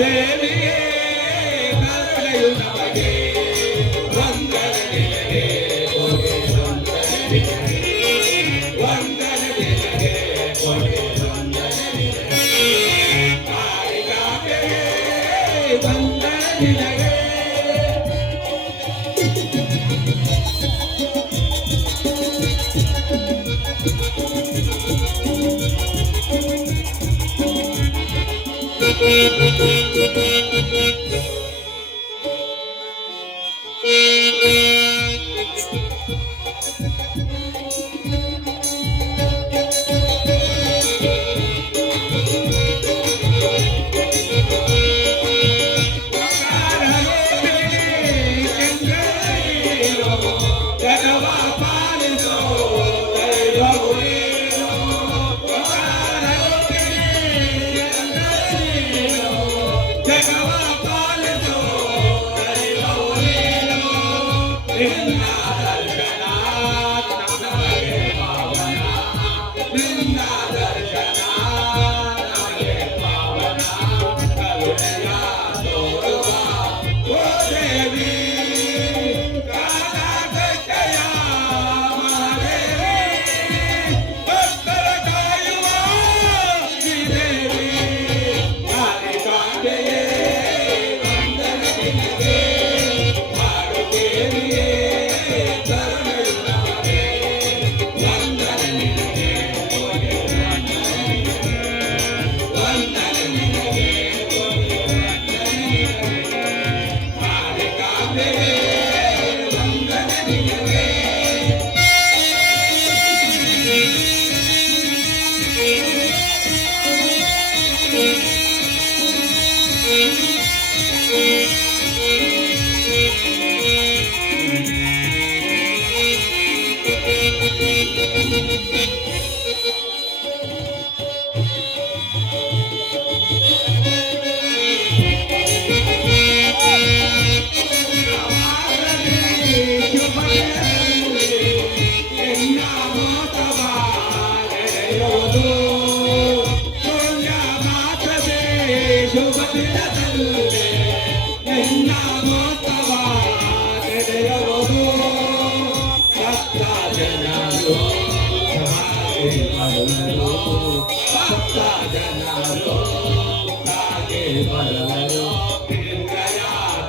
ದೇವಿಯೇ ಕರುಣೆಯು ನಮಗೆ ವಂದನೆ ನಿನಗೆ ಕೊಡೆ ವಂದನೆ ನಿನಗೆ ವಂದನೆ ನಿನಗೆ ಕೊಡೆ ವಂದನೆ ನಿನಗೆ ಕಾಳಿಕಾಂಬೆಯೇ ವಂದನೆ ನಿನಗೆ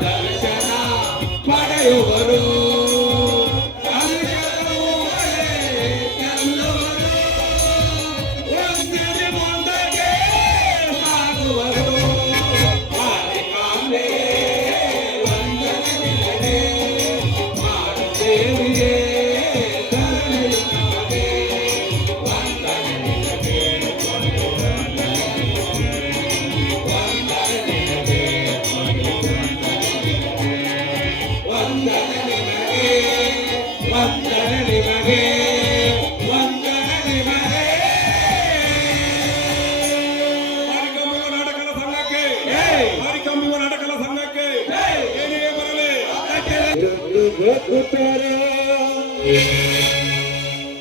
ದರ್ಶನ ಪಡೆಯುವರು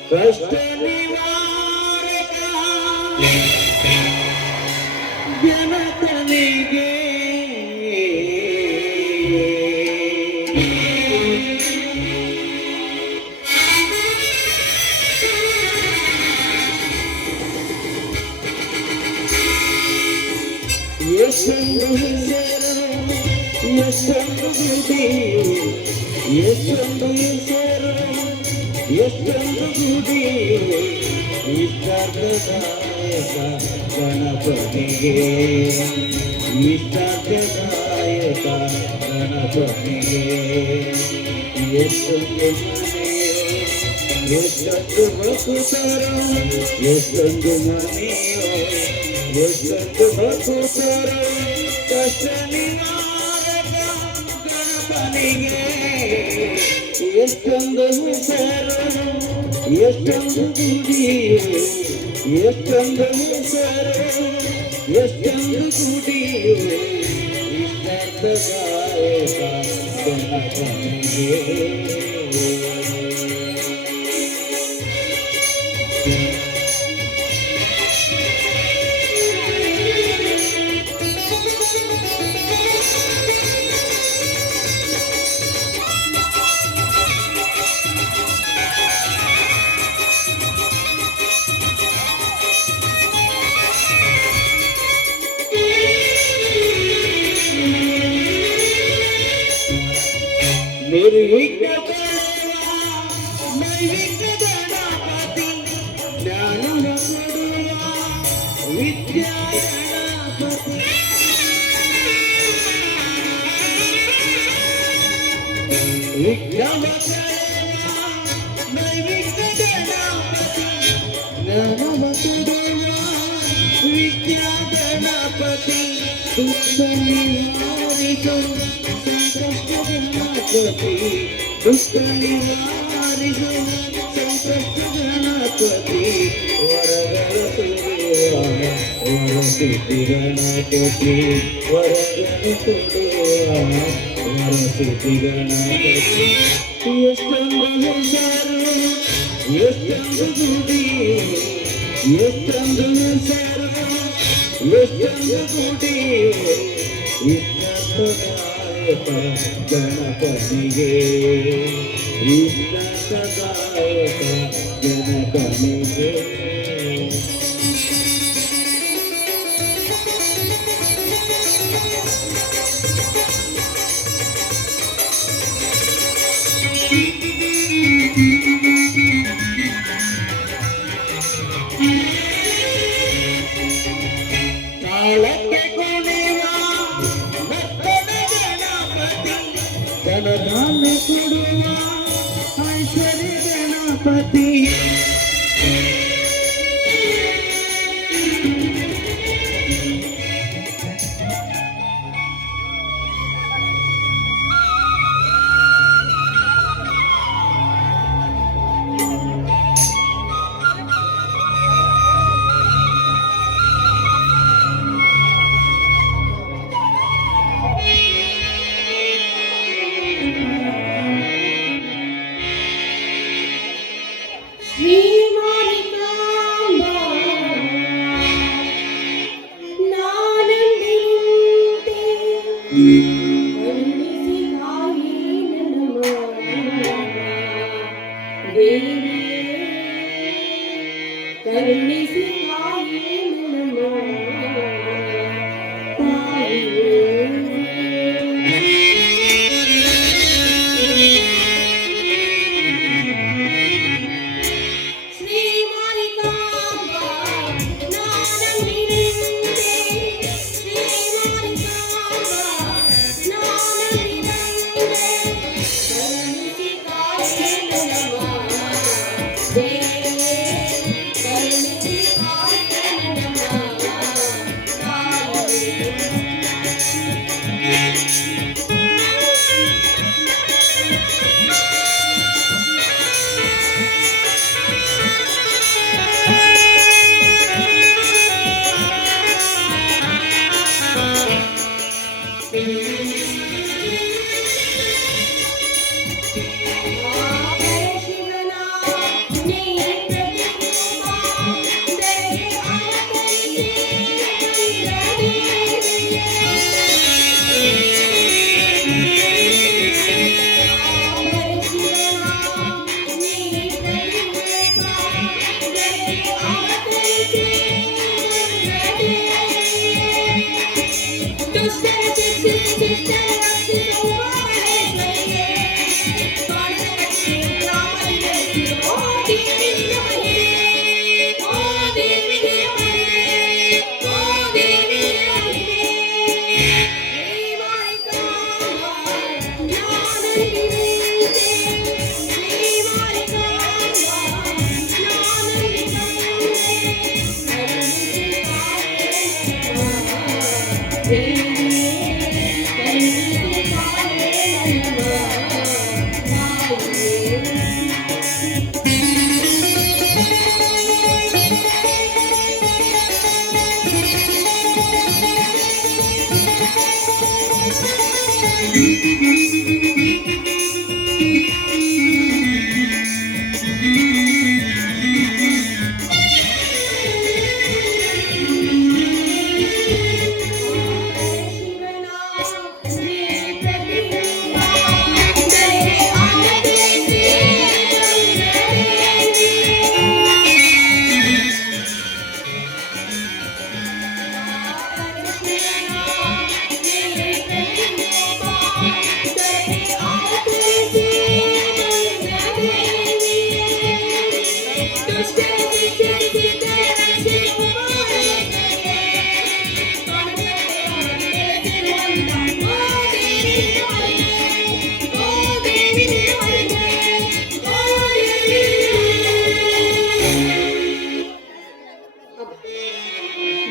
ಕಷ್ಟ ನಿವಾರಕ ಜನತನಿಗೆ ಎಷ್ಟೊಂದು ಹೆಸರು ಎಷ್ಟೊಂದು ಗುಡಿ ಎಷ್ಟೊಂದು ಹೆಸರು ಎಷ್ಟೊಂದು ಗುಡಿ ಇಷ್ಟಾರ್ಥದಾಯಕ ಗಣಪತಿಗೆ ಇಷ್ಟಾರ್ಥದಾಯಕ ಗಣಪತಿಗೆ ಎಷ್ಟೊಂದು ಮನೆಯೋ ಎಷ್ಟೊಂದು ಭಕ್ತರು ಎಷ್ಟೊಂದು ಮನೆಯೋ ಎಷ್ಟೊಂದು ಭಕ್ತರು ಕಷ್ಟ ನಿವಾರಕ ಗಣಪನಿಗೆ ಎಷ್ಟೊಂದು ಹೆಸರು ಎಷ್ಟೊಂದು ಗುಡಿಯು ಎಷ್ಟೊಂದು ಹೆಸರು ಎಷ್ಟೊಂದು ಗುಡಿಯು ಇಷ್ಟಗಾಯಕ ಗಣಪನಿಗೆ ನಿರ್ವಿಘ್ನ ಕಳೆವ ನೈವಿಘ್ನ ಗಣಪತಿ ಜ್ಞಾನವ ಕೊಡುವ ವಿದ್ಯಾ ಗಣಪತಿ ವಿಘ್ನವ ಕಳೆವ ನೈವಿಘ್ನ ಗಣಪತಿ ಜ್ಞಾನವ ಕೊಡುವ ವಿದ್ಯಾ ಗಣಪತಿ ದುಃಖ ನಿವಾರಿಸು ಸಂಕಷ್ಟ ಗಣಪತಿ ದುಃಖ ನಿವಾರಿಸು ಸಂಕಷ್ಟ ಗಣಪತಿ ವರಗಳ ಕೊಡುವ ವರಸಿದ್ಧಿ ಗಣಪತಿ ವರಗಳ ಕೊಡುವ ವರಸಿದ್ಧಿ ಗಣಪತಿ ಎಷ್ಟೊಂದು ಹೆಸರು ಎಷ್ಟೊಂದು ಗುಡಿ ಎಷ್ಟೊಂದು ಹೆಸರು ಎಷ್ಟೊಂದು ಗುಡಿ ಇಷ್ಟದಾಯಕ ಗಣಪನಿಗೆ ಇಷ್ಟದಾಯಕ ಗಣಪನಿಗೆ ತಾಳಕ್ಕೆ ಕುಣಿವ ನರ್ತನ ಗಣಪತಿ ಧನಧಾನ್ಯ ಕೊಡುವ ಐಶ್ವರ್ಯ ಗಣಪತಿ ಕರುಣಿಸಿ ತಾಯೇ ನನ್ನ ತಾಯಿಯೇ ಶ್ರೀ ಮಾರಿಕಾಂಬ ನಾನಂಬಿನಿಂದೆ ಶ್ರೀ ಮಾರಿಕಾಂಬ ನಾನಂಬಿನಿಂದೆ ಕರುಣಿಸಿ ತಾಯೇ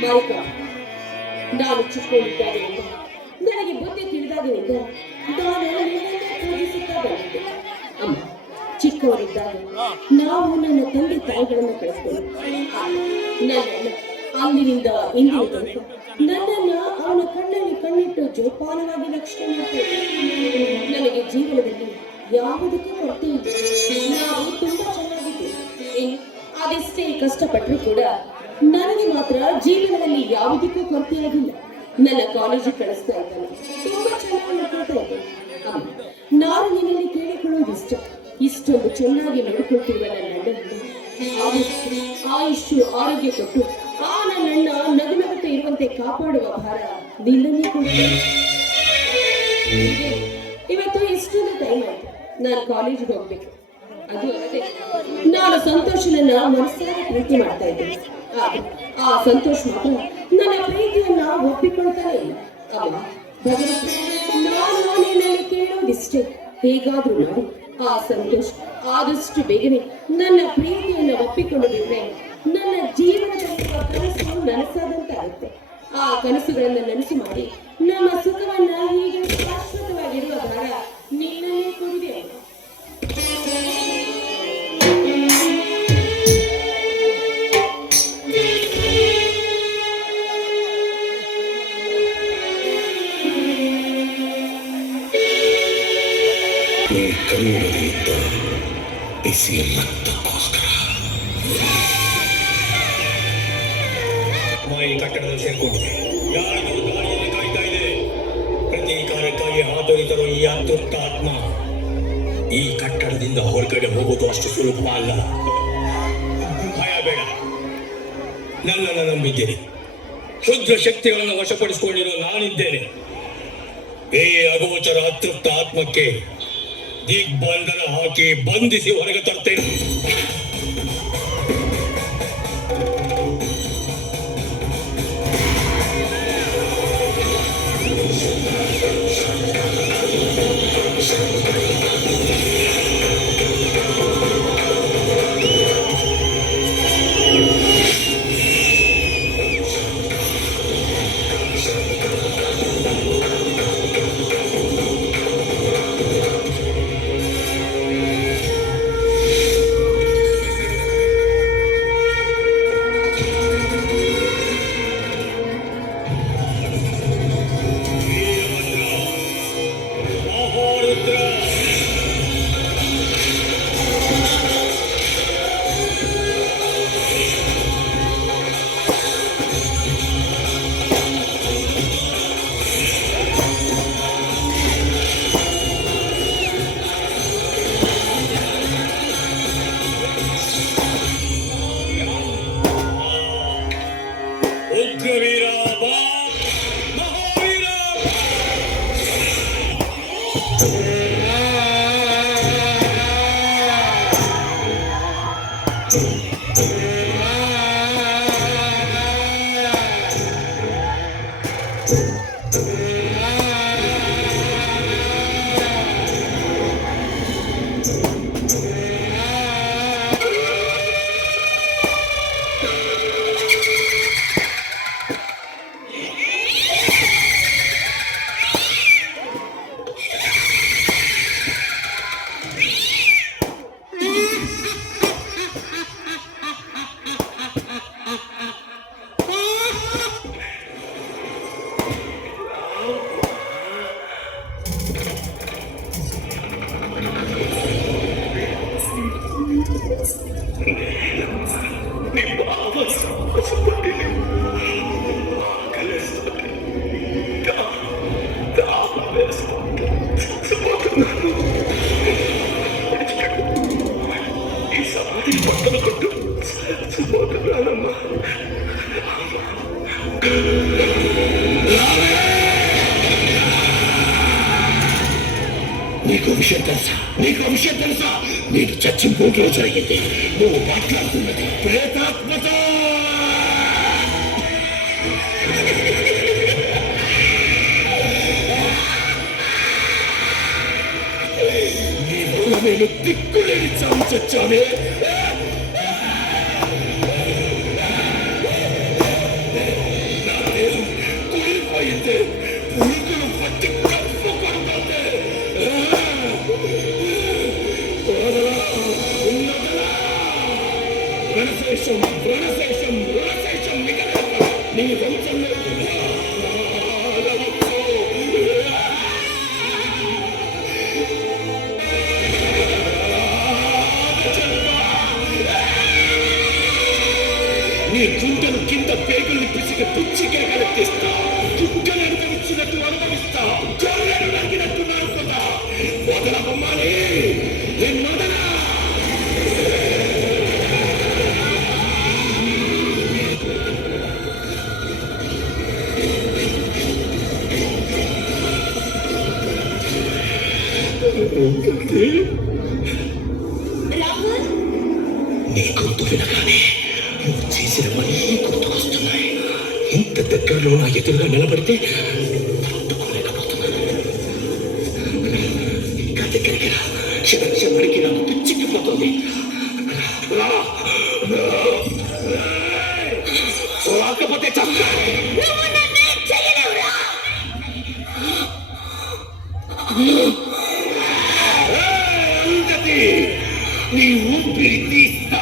ಮಾರಿಕ, ನಾನು ಚಿಕ್ಕವನಿದ್ದಾಗಿನಿಂದ ನನಗೆ ಬುದ್ಧಿ ತಿಳಿದಾಗಿನಿಂದ ನಾನು ನಿನ್ನನ್ನೇ ಪೂಜಿಸುತ್ತಾ ಬಂದಿದ್ದೆ. ಅಮ್ಮ, ಚಿಕ್ಕವರಿದ್ದಾಗ ನಾವು ನನ್ನ ತಂದೆ ತಾಯಿಗಳನ್ನು ಕಳಿಸಿಕೊಂಡು ನನ್ನನ್ನು ಅಂದಿನಿಂದ ಇಂದಿನ ತನಕ ನನ್ನನ್ನ ಅವನ ಕಣ್ಣಲ್ಲಿ ಕಣ್ಣಿಟ್ಟು ಜೋಪಾನವಾಗಿ ರಕ್ಷಣೆ ಮಾಡ್ತೇವೆ. ನನಗೆ ಜೀವನದಲ್ಲಿ ಯಾವುದಕ್ಕೂ ಕೊರತೆ ಇಲ್ಲ. ನಾವು ತುಂಬಾ ಚೆನ್ನಾಗಿದ್ದೇವೆ. ಅದೆಷ್ಟೇ ಕಷ್ಟಪಟ್ಟರು ಕೂಡ ನನಗೆ ಮಾತ್ರ ಜೀವನದಲ್ಲಿ ಯಾವುದಕ್ಕೂ ಕೊರತೆಯಾಗಿಲ್ಲ. ನನ್ನ ಕಾಲೇಜಿಗೆ ಕಳಿಸ್ತಾ ಇದ್ದಾನೆ, ತುಂಬಾ ಚೆನ್ನಾಗಿ ನೋಡ್ಕೊಳ್ತಾ ಇದ್ದೇನೆ. ಅಮ್ಮ, ನಾನು ನಿನ್ನಲ್ಲಿ ಕೇಳಿಕೊಳ್ಳುವುದಿಷ್ಟ, ಇಷ್ಟೊಂದು ಚೆನ್ನಾಗಿ ನೋಡಿಕೊಳ್ತಿರುವ ನನ್ನನ್ನು ಆಯುಷ್ಯು ಆರೋಗ್ಯ ಕೊಟ್ಟು ಆ ನನ್ನನ್ನ ನಗುನಗುತ್ತಾ ಇರುವಂತೆ ಕಾಪಾಡುವ ಭಾರ ನಿನ್ನನ್ನೇ ಕೊಡುತ್ತೇನೆ. ಇವತ್ತು ಇಷ್ಟೊಂದು ಟೈಮ್ ಆಯ್ತು, ನಾನು ಕಾಲೇಜಿಗೆ ಹೋಗ್ಬೇಕು. ಅದು ಅಲ್ಲದೆ ನಾನು ಸಂತೋಷನನ್ನ ಮನಸ್ಸಾರೆ ಪ್ರೀತಿ ಮಾಡ್ತಾ ಇದ್ದೇನೆ. ಆದ್ರೆ ಆ ಸಂತೋಷ್ ಮಾತ್ರ ನನ್ನ ಪ್ರೀತಿಯನ್ನ ಒಪ್ಪಿಕೊಳ್ತಾನೆ ಇಲ್ಲ. ಅಮ್ಮ ಭಗವಂತ, ನಾನು ನಿನ್ನಲ್ಲಿ ಕೇಳೋದಿಷ್ಟೇ, ಹೇಗಾದ್ರೂ ಮಾಡಿ ಆ ಸಂತೋಷ್ ಆದಷ್ಟು ಬೇಗನೆ ನನ್ನ ಪ್ರೀತಿಯನ್ನ ಒಪ್ಪಿಕೊಂಡು ಬಿಟ್ರೆ ನನ್ನ ಜೀವನದಲ್ಲಿರುವ ಕನಸು ನನಸಾದಂತಾಗುತ್ತೆ. ಆ ಕನಸುಗಳನ್ನ ನನಸು ಮಾಡಿ ನಮ್ಮ ಸುಖವನ್ನ ಹೀಗೆ ಶಾಶ್ವತವಾಗಿರುವ ಭಾರ ನಿನ್ನನ್ನೇ ಕೊಡುವೆ. ಈ ಕನ್ನಡದಿಂದ ಬಿಸಿ ರಕ್ತಕ್ಕೋಸ್ಕರ ಈ ಕಟ್ಟಡದಲ್ಲಿ ಸೇರ್ಕೊಂಡಿದೆ. ಯಾರಿಗೂ ದಾರಿಯಲ್ಲಿ ಕಾಯ್ತಾ ಇದೆ. ಪ್ರತೀಕಾರಕ್ಕಾಗಿ ಹಾತೊರೆತರು ಈ ಅತೃಪ್ತ ಆತ್ಮ. ಈ ಕಟ್ಟಡದಿಂದ ಹೊರಗಡೆ ಹೋಗೋದು ಅಷ್ಟು ಸುಲಭ ಅಲ್ಲ. ಭಯ ಬೇಡ, ನನ್ನನ್ನು ನಂಬಿದ್ದೇನೆ. ಶುದ್ಧ ಶಕ್ತಿಗಳನ್ನು ವಶಪಡಿಸಿಕೊಂಡಿರೋ ನಾನಿದ್ದೇನೆ. ಈ ಅಗೋಚರ ಅತೃಪ್ತ ಆತ್ಮಕ್ಕೆ ದಿಗ್ಬಂಧನ ಹಾಕಿ ಬಂಧಿಸಿ ಹೊರಗೆ ತರ್ತೇನೆ. నీకు విషయం తెలుసా? నీకు చచ్చి 3 రోజులు జరిగింది. నువ్వు మాట్లాడుతున్నది ప్రేతాత్మతో. నీ వల్ల నేను దిక్కులేని చావు చచ్చానే. నీ వంశంలో నీ గుండెలు కింద పేగుల్ని పిసికి పిచ్చిగా కలెక్టిస్తా. దుఃఖను అనుభవించినట్టు అనుభవిస్తా. గొర్రెను నరికినట్టు నరుకుతా. వదల బొమ్మాలి, నిన్నొదల. నీ గొంతు వినగానే నువ్వు చేసిన పని గుర్తుకొస్తున్నాయి. ఇంత దగ్గరలో నా ఎదురుగా నిలబడితే తట్టుకోలేకపోతున్నాను. ఇంకా దగ్గరికి రా. చివరికి నాకు పిచ్చిక్కిపోతుంది. రాకపోతే చస్తా. నీ ఊపిరి తీస్తా.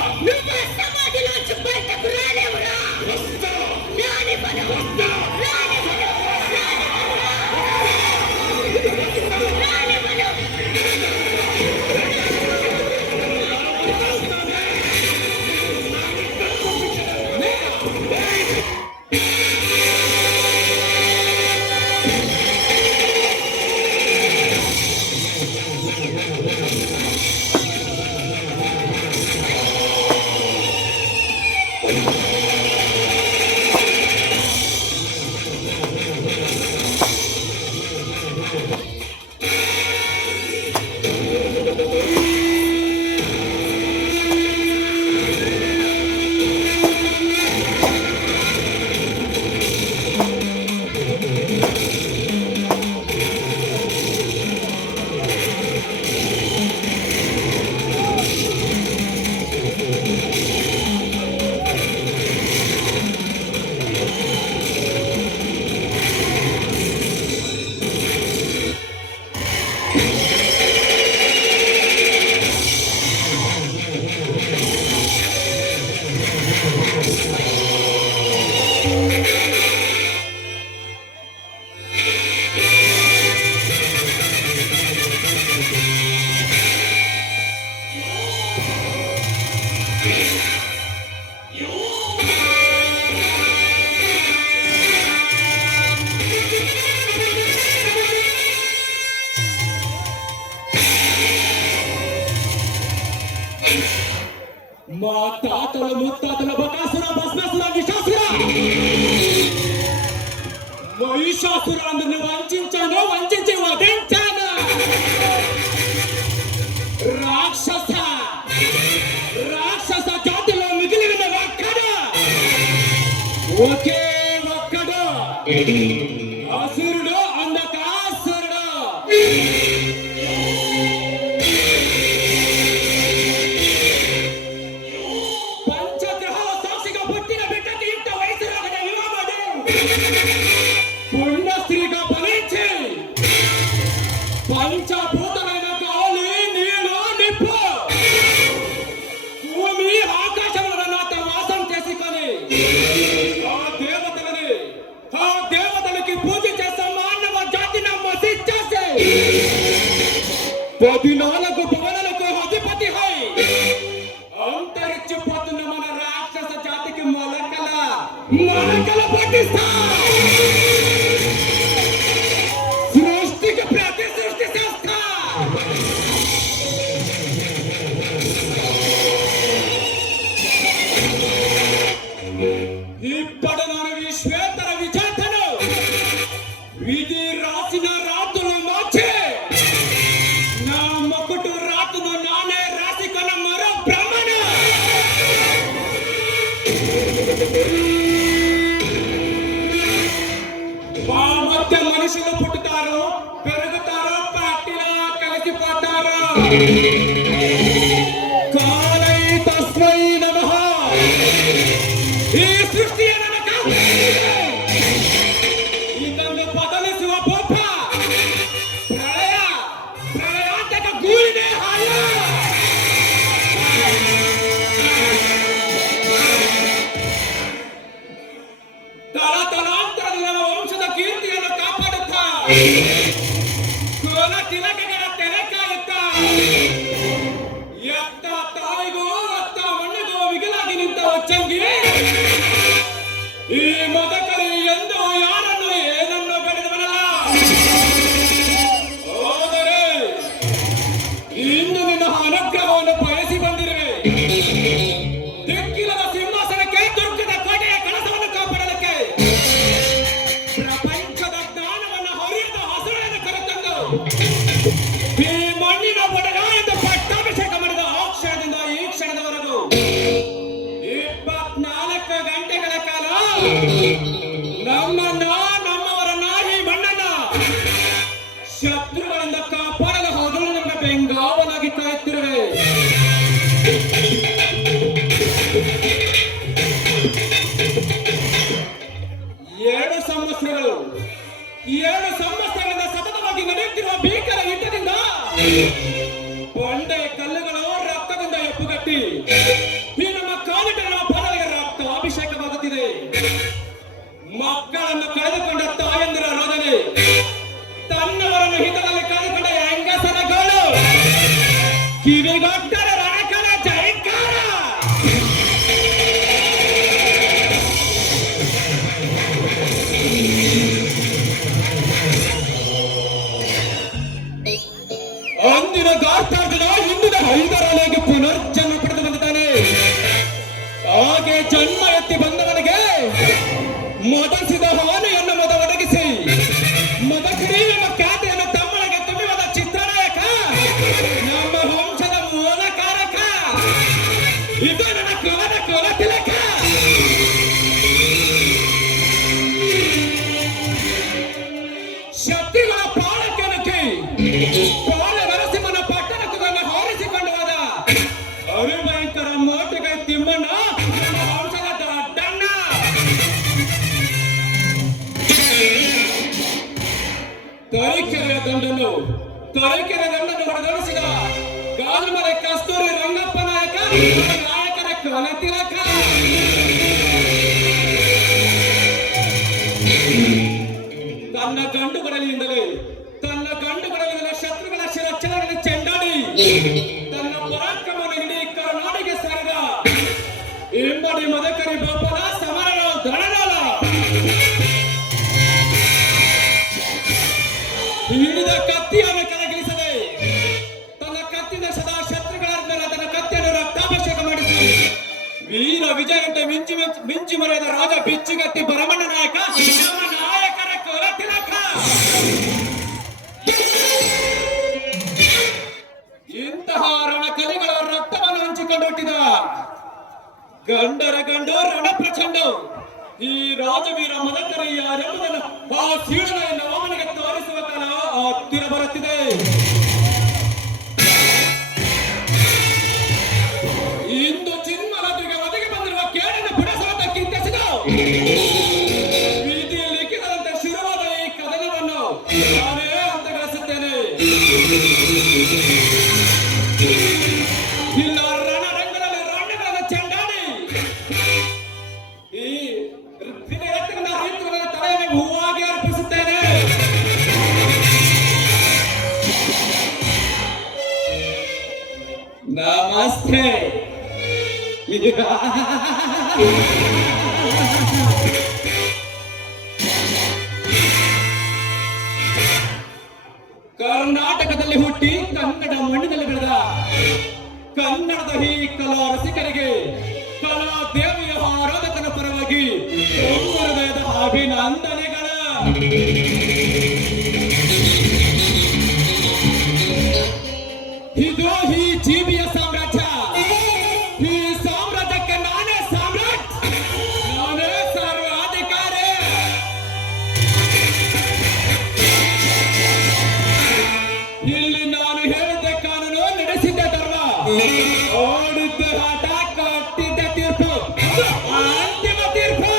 మా తాతల ముత్తాతల బకాసుర భస్మాసుర విషాసుర మహిషాసురాందుని వంచించి వధించాను. రాక్షస జాతిలో మిగిలిన ఒకే ఒక్కడు అసురుడు. అందకాసురుడు. పంచగ్రహాల సాక్షిగా పుట్టిన బిడ్డకి ఇంత వయసు రాకనే ఇవ్వబడి పుణ్యస్త్రీగా ఫలించి పంచభూతమైన గాలి, నీరు, నిప్పు, భూమి, ఆకాశంలో నాతో వాసం చేసుకొని ఆ దేవతలకి పూజ చేసే మానవ జాతిని మసిచ్చేసి 14 భవనాలకు అధిపతి హై అంతరిచ్చిపోతున్న మన రాక్షస జాతికి మొలకల పట్టిస్తా. సృష్టికి ప్రతి సృష్టి చేస్తా. ఇప్పుడు నేను ఈ శ్వేతర విజేతను విధి రాసిన రాతులు మార్చి నా మొక్కటు రాతును నానే రాసి కొన్న మరో బ్రహ్మణ. మా మధ్య మనుషులు పుట్టుతారు, పెరుగుతారు, పార్టీలో కలిసిపోతారు. కాలై తస్మై నమః. ఈ సృష్టి అనక ಇದನ್ನು ಬದಲಿಸುವ ಪಾಪ ಪ್ರಳಯಾಂತಕ ಗೂಳಿನೇ ಹಾಳು. ತಳ ಕೋಲ ತಿಲಕಗಳ ತೆರೆ ಕಾಯುತ್ತ ಎತ್ತ ತಾಯಿಗೂ ಅತ್ತ ಮಣ್ಣಿಗೂ ಮಿಗಿಲಾಗಿ ನಿಂತ ಹೊಚ್ಚಂಗಿ ಈ ಮದಕರಿ ಎಂದು ಯಾರನ್ನು ಏನನ್ನು ಬೆಳೆದವನಲ್ಲ. ಹೋದರೆ ಇಂದು ನಿನ್ನ ಅನುಗ್ರಹವನ್ನು ಬಯಸಿ ಬಂದಿರುವೆ. ದಿಕ್ಕಿಲ್ಲದ ಸಿಂಹಾಸನಕ್ಕೆ ದುರ್ಗದ ಕೋಟೆಯ ಕಳಸವನ್ನು ಕಾಪಾಡಲಿಕ್ಕೆ ಪ್ರಪಂಚದ ಜ್ಞಾನವನ್ನು ಹರಿಯದ ಹಸುರನ್ನು ಕರೆತಂದು ಈ ಮಣ್ಣಿನ ಬಡಗ ಎಂದು ಪಟ್ಟಾಭಿಷೇಕ ಮಾಡಿದ ಆ ಕ್ಷಣದಿಂದ ಈ ಕ್ಷಣದವರೆಗೂ 24 ಗಂಟೆಗಳ ಕಾಲ ನಮ್ಮವರನ್ನ ಈ ಮಣ್ಣನ್ನ ಶತ್ರುಗಳಿಂದ ಕಾಪಾಡಲು ಹೋಗಲು ನಮ್ಮ ಬೆಂಗಾವಲಾಗಿ ಕಾಯುತ್ತಿರುವೆ. ಎರಡು ಸಂವತ್ಸರಗಳಿಂದ ಸತತವಾಗಿ ನಡೆಯುತ್ತಿರುವ ಭೀಕರ ಯುದ್ಧದಿಂದ ಬಂಡೆ ಕಲ್ಲುಗಳು ರಕ್ತದಿಂದ ಎಪ್ಪುಗಟ್ಟಿ ಈ ನಮ್ಮ ಕಾಲಿಟರ ಪಾದಗಳಿಗೆ ರಕ್ತ ಅಭಿಷೇಕವಾಗುತ್ತಿದೆ. ಮಕ್ಕಳನ್ನು ಕಳೆದುಕೊಂಡ ತಾಯಂದಿರ ರೋದನೆ, ತನ್ನವರನ್ನು ಹಿತದಲ್ಲಿ ಕಳೆದುಕೊಂಡ ಹೆಂಗಸರ ಗೋಳು, ಕಿವಿಗೊಟ್ಟರ ರಣಕಲ ಜಯಕಾರ. ಅಂದಿನ ಗಾರ್ತಾರ್ಜುನ ಇಂದಿನ ಹೈದರಾಲಿಯಾಗಿ ಪುನರ್ಜನ್ಮ ಪಡೆದು ಬಂದಿದ್ದಾನೆ. ಹಾಗೆ ಜನ್ಮ ಎತ್ತಿ ಬಂದವನಿಗೆ ಮೊದಲಿಸಿದ ಹಾನಿಯನ್ನು ಒದಗಿಸಿ ಮದಕರಿ ಎಂಬ ಖ್ಯಾತಿಯನ್ನು ತಮ್ಮನಿಗೆ ತುಂಬಿದ ಚಿತ್ರನಾಯಕ, ನಮ್ಮ ವಂಶದ ಮೂಲಕಾರಕ, ಇದು ನನ್ನ ಕುಲ ತಿಲಕ. ಶಕ್ತಿಗಳ ಪ್ರಾಣಕ್ಕೆ ನುಗ್ಗಿ ಪ್ರಾಣ ನರಸಿಂಹನ ಪಟ್ಟಣಕ್ಕೆ ಹಾರಿಸಿಕೊಂಡು ಹೋದ ಅರಿಭಯಂಕರ ಮೋಟುಗೈ ತಿಮ್ಮಣ್ಣ ನಮ್ಮ ವಂಶದ ದೊಡ್ಡಣ್ಣ. ತರೀಕೆರೆಯ ದಂಡನ್ನು ಹೊಡೆದೊಡಿಸಿದ ಗಾಲ್ಮಲೆ ಕಸ್ತೂರಿ ರಂಗಪ್ಪ ನಾಯಕರ ಕೊಲೆ ತಿಲಕ. ತನ್ನ ಗಂಡುಗಳಲ್ಲಿಂದಲೇ ಶತ್ರುಗಳ ಶಿರಚ್ಛೇದನದಲ್ಲಿ ಚೆಂಡಾಡಿ ತನ್ನ ಪರಾಕ್ರಮವನ್ನು ಇಡೀ ಕರ್ನಾಟಕ ಸಾರಿದ ಇಮ್ಮಡಿ ಮದಕರಿ ಗೋಪಾಲ ಸಮರನ ದಣನಾಲ. ಹಿಡಿದ ಕತ್ತಿಯನ್ನು ಕೆಳಗಿಳಿಸದೆ ತನ್ನ ಕತ್ತಿನ ಸದಾ ಶತ್ರುಗಳ ಮೇಲೆ ತನ್ನ ಕತ್ತಿಯನ್ನು ರಕ್ತಾಭಿಷೇಕ ಮಾಡಿಸಿ ವೀರ ವಿಜಯಂತೆ ಮಿಂಚಿ ಮರೆಯದ ರಾಜ ಬಿಚ್ಚುಗತ್ತಿ ಭರಮಣ್ಣ ನಾಯಕ ನಮ್ಮ ನಾಯಕರ ಕುಲ ತಿಲಕ. ಇಂತಹ ರಣಕಲಿಗಳ ರಕ್ತವನ್ನು ಹಂಚಿಕೊಂಡು ಹುಟ್ಟಿದ ಗಂಡರ ಗಂಡು ರಣಪ್ರಚಂಡ ಈ ರಾಜವೀರ ಮದಕರಿ ಯಾರೆಂಬುದನ್ನು ಆ ಸೀಳನ ಅವನಿಗೆ ತೋರಿಸುವ ಕಾಲ ಹತ್ತಿರ ಬರುತ್ತಿದೆ. ಇಂದು ಚಿನ್ಮಲದ್ರಿಗೆ ಒದಗಿ ಬಂದಿರುವ ಕೇಳನ್ನು ಬಿಡಿಸುವುದಕ್ಕಿಂತೆಸಿದು ಪ್ರೀತಿಯಲ್ಲಿ ಲಿಖಿತದಂತೆ ಶುರುವಾದ ಈ ಕದನವನ್ನು ನಾನೇ ಅಂತಗೊಳಿಸುತ್ತೇನೆ. ಇಲ್ಲ ರಣರಂಗದಲ್ಲಿ ರಣಗಳನ್ನು ಚೆಂಡಾಡಿ ಈ ಹೃದಯದಿಂದ ಹರಿಯುತ್ತಿರುವ ತಲೆಯನ್ನು ಹೂವಾಗಿ ಅರ್ಪಿಸುತ್ತೇನೆ. ನಮಸ್ತೆ. ಕರ್ನಾಟಕದಲ್ಲಿ ಹುಟ್ಟಿ ಕನ್ನಡ ಮಣ್ಣಿನಲ್ಲಿ ಬೆಳೆದ ಕನ್ನಡದ ಈ ಕಲಾ ರಸಿಕರಿಗೆ ಕಲಾ ದೇವಿಯ ಆರಾಧಕನ ಪರವಾಗಿ ಹೃದಯದ ಅಭಿನಂದನೆಗಳ. ಇದು ಈ ಜೀವಿಯ ಸಾಮ್ರಾಜ್ಯ. ಈ ಸಾಮ್ರಾಜ್ಯಕ್ಕೆ ನಾನೇ ಸಾಮ್ರಾಟ್, ನಾನೇ ಸರ್ವಾಧಿಕಾರಿ. ಇಲ್ಲಿ ನಾನು ಹೇಳಿದ್ದೆ ಕಾನೂನು, ನಡೆಸಿದ್ದೆ ಧರ್ಮ, ಓಡಿದ್ದೆ ಆಟ, ಕಟ್ಟಿದ್ದೆ ತೀರ್ಪು, ಅಂತಿಮ ತೀರ್ಪು.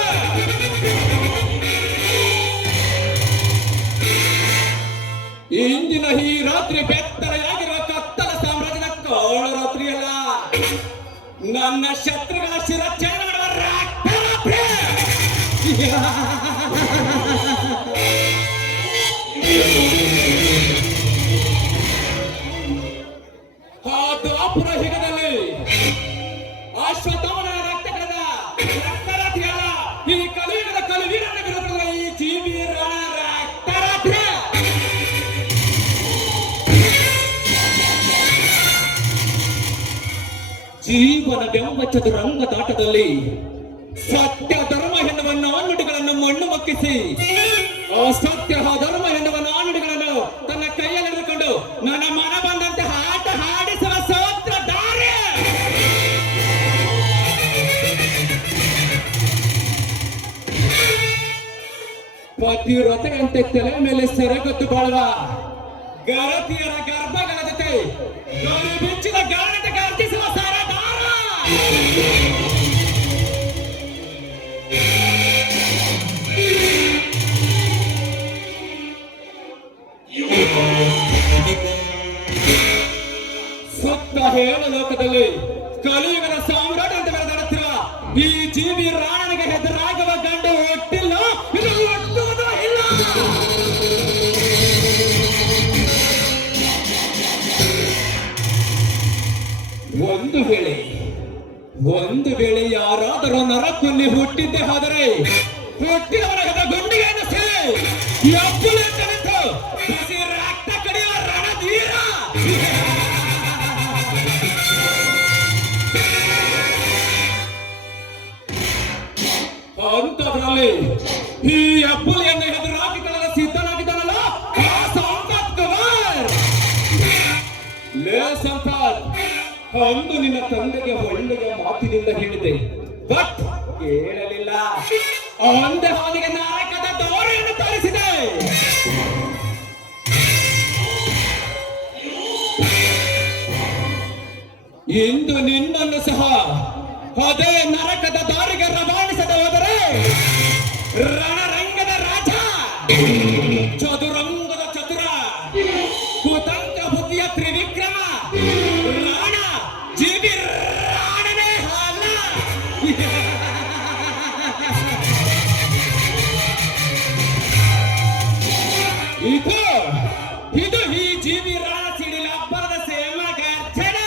ಇಂದಿನ ಈ ರಾತ್ರಿ ಬೆತ್ತರೆಯಾಗಿರುವ ಕತ್ತಲ ಸಾಮ್ರಾಜ್ಯದ ಕೋಳ ರಾತ್ರಿ ಅಲ್ಲ, ನನ್ನ ಶತ್ರುಗಳ ಶಿರಚ್ಛೇದನ ಮಾಡುವ ರಕ್ತರಾತ್ರಿ. ಆ ದ್ವಾಪರ ಯುಗದಲ್ಲಿ ಅಶ್ವತ್ಥಾಮನ ರಕ್ತ ಕಳೆದ ರಕ್ತರಾತ್ರಿಯಲ್ಲ, ಈ ಕಲಿಯುಗದ ಕಲಿವೀರನ ವಿರುದ್ಧದ ಈ ಜೀವಿ ರಕ್ತರಾತ್ರಿ. ಜೀವನವೆಂಬ ಚದುರಂಗದಾಟದಲ್ಲಿ ಸತ್ಯ ಧರ್ಮ ಎನ್ನುವ ನಾಣ್ಣುಡಿಗಳನ್ನು ಮಣ್ಣು ಮಕ್ಕಿಸಿ ಅಸತ್ಯ ಧರ್ಮ ಎನ್ನುವ ನಾಣ್ಣುಡಿಗಳನ್ನು ತನ್ನ ಕೈಯಲ್ಲಿ ಹಿಡಿದುಕೊಂಡು ನನ್ನ ಮನ ಬಂದಂತೆ ಆಟ ಆಡಿಸುವ ಸೂತ್ರಧಾರೆ. ಪತಿವ್ರತೆಯಂತೆ ತಲೆ ಮೇಲೆ ಸೆರೆಗೊತ್ತು ಬಾಳುವ ಗರತಿಯರ ಗರ್ಭಗಳ ಜೊತೆ ಗರಿ ಬಿಚ್ಚಿದ ಗಾಳಿತ ಗರ್ಜಿಸುವ ಸರದಾರ. ಸುತ್ತ ಹೇಳು ಲೋಕದಲ್ಲಿ ಕಲಿಯುಗದ ಸಾಮ್ರಾಟ ಅಂತ ಬೆಳೆದಾಡುತ್ತಿರುವ ಈ ಜೀವಿ ರಾಣನಿಗೆ ಹೆದರಾಗುವ ಗಂಡು ಒಟ್ಟಿಲ್ಲ, ಇದು ಒಟ್ಟುವುದೂ ಇಲ್ಲ. ಒಂದು ವೇಳೆ ಯಾರಾದರೂ ನರಕಲ್ಲಿ ಹುಟ್ಟಿದ್ದೇ ಹೋದರೆ ಹುಟ್ಟಿದವರ ಗುಂಡಿಗೆಯನ್ನು ಸೇರಿ ಎಬ್ಬುಲಿ ಅಂತ ನಿಂತು ಬಿಸಿ ರಕ್ತ ಕಡಿಯುವ ರಣಧೀರ. ಅಂತದ್ರಲ್ಲಿ ಈ ಅಬ್ಬುಲಿಯನ್ನು ಎದುರಾಗಿಕೊಳ್ಳಲು ಸಿದ್ಧನಾಗಿದ್ದಾನಲ್ಲ ಆ ಸಂಪತ್ ಕುಮಾರ್. ಲೇ ಸಂಪತ್, ಅಂದು ನಿನ್ನ ತಂದೆಗೆ ಒಳ್ಳೆಯ ಮಾತಿನಿಂದ ಹೇಳಿದೆ, ಬಟ್ ಕೇಳಲಿಲ್ಲ. ಒಂದೇ ಅವನಿಗೆ ನರಕದ ದೋರೆಯನ್ನು ತೋರಿಸಿದೆ. ಇಂದು ನಿನ್ನನ್ನು ಸಹ ಅದೇ ನರಕದ ದಾರಿಗೆ ರವಾನಿಸದೆ ಹೋದರೆ ರಣರಂಗದ ರಾಜ, ಚದುರಂಗದ ಚತುರ, ಕುತಂತ್ರ ಬುದ್ಧಿಯ ತ್ರಿವಿಕ್ರಮ ರಾಣ ಜೀವಿ ರಾಣನೇ ಅಲ್ಲ. ಇದು ಈ ಜೀವಿ ರಾಣ ಸಿಡಿಲ ಅಬ್ಬರದ ಸೇವಾ ಗರ್ಜನ.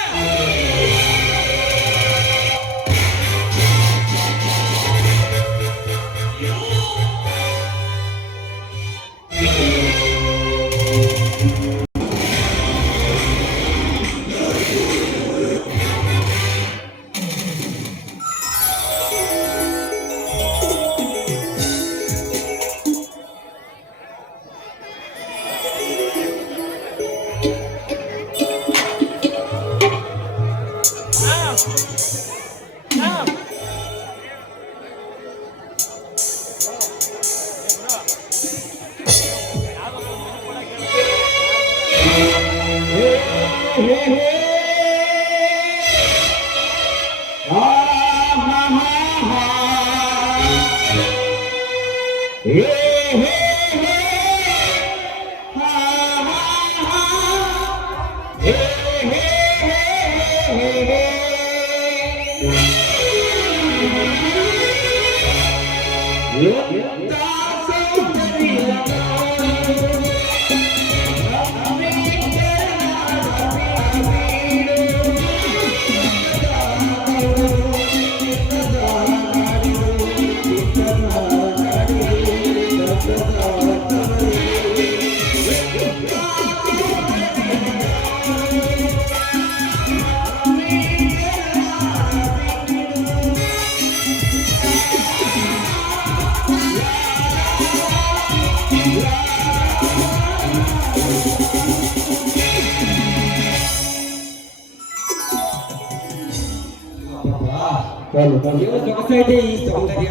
ಸೊಗಸಾಯಿತೆ ಈ ಸೌಂದರ್ಯ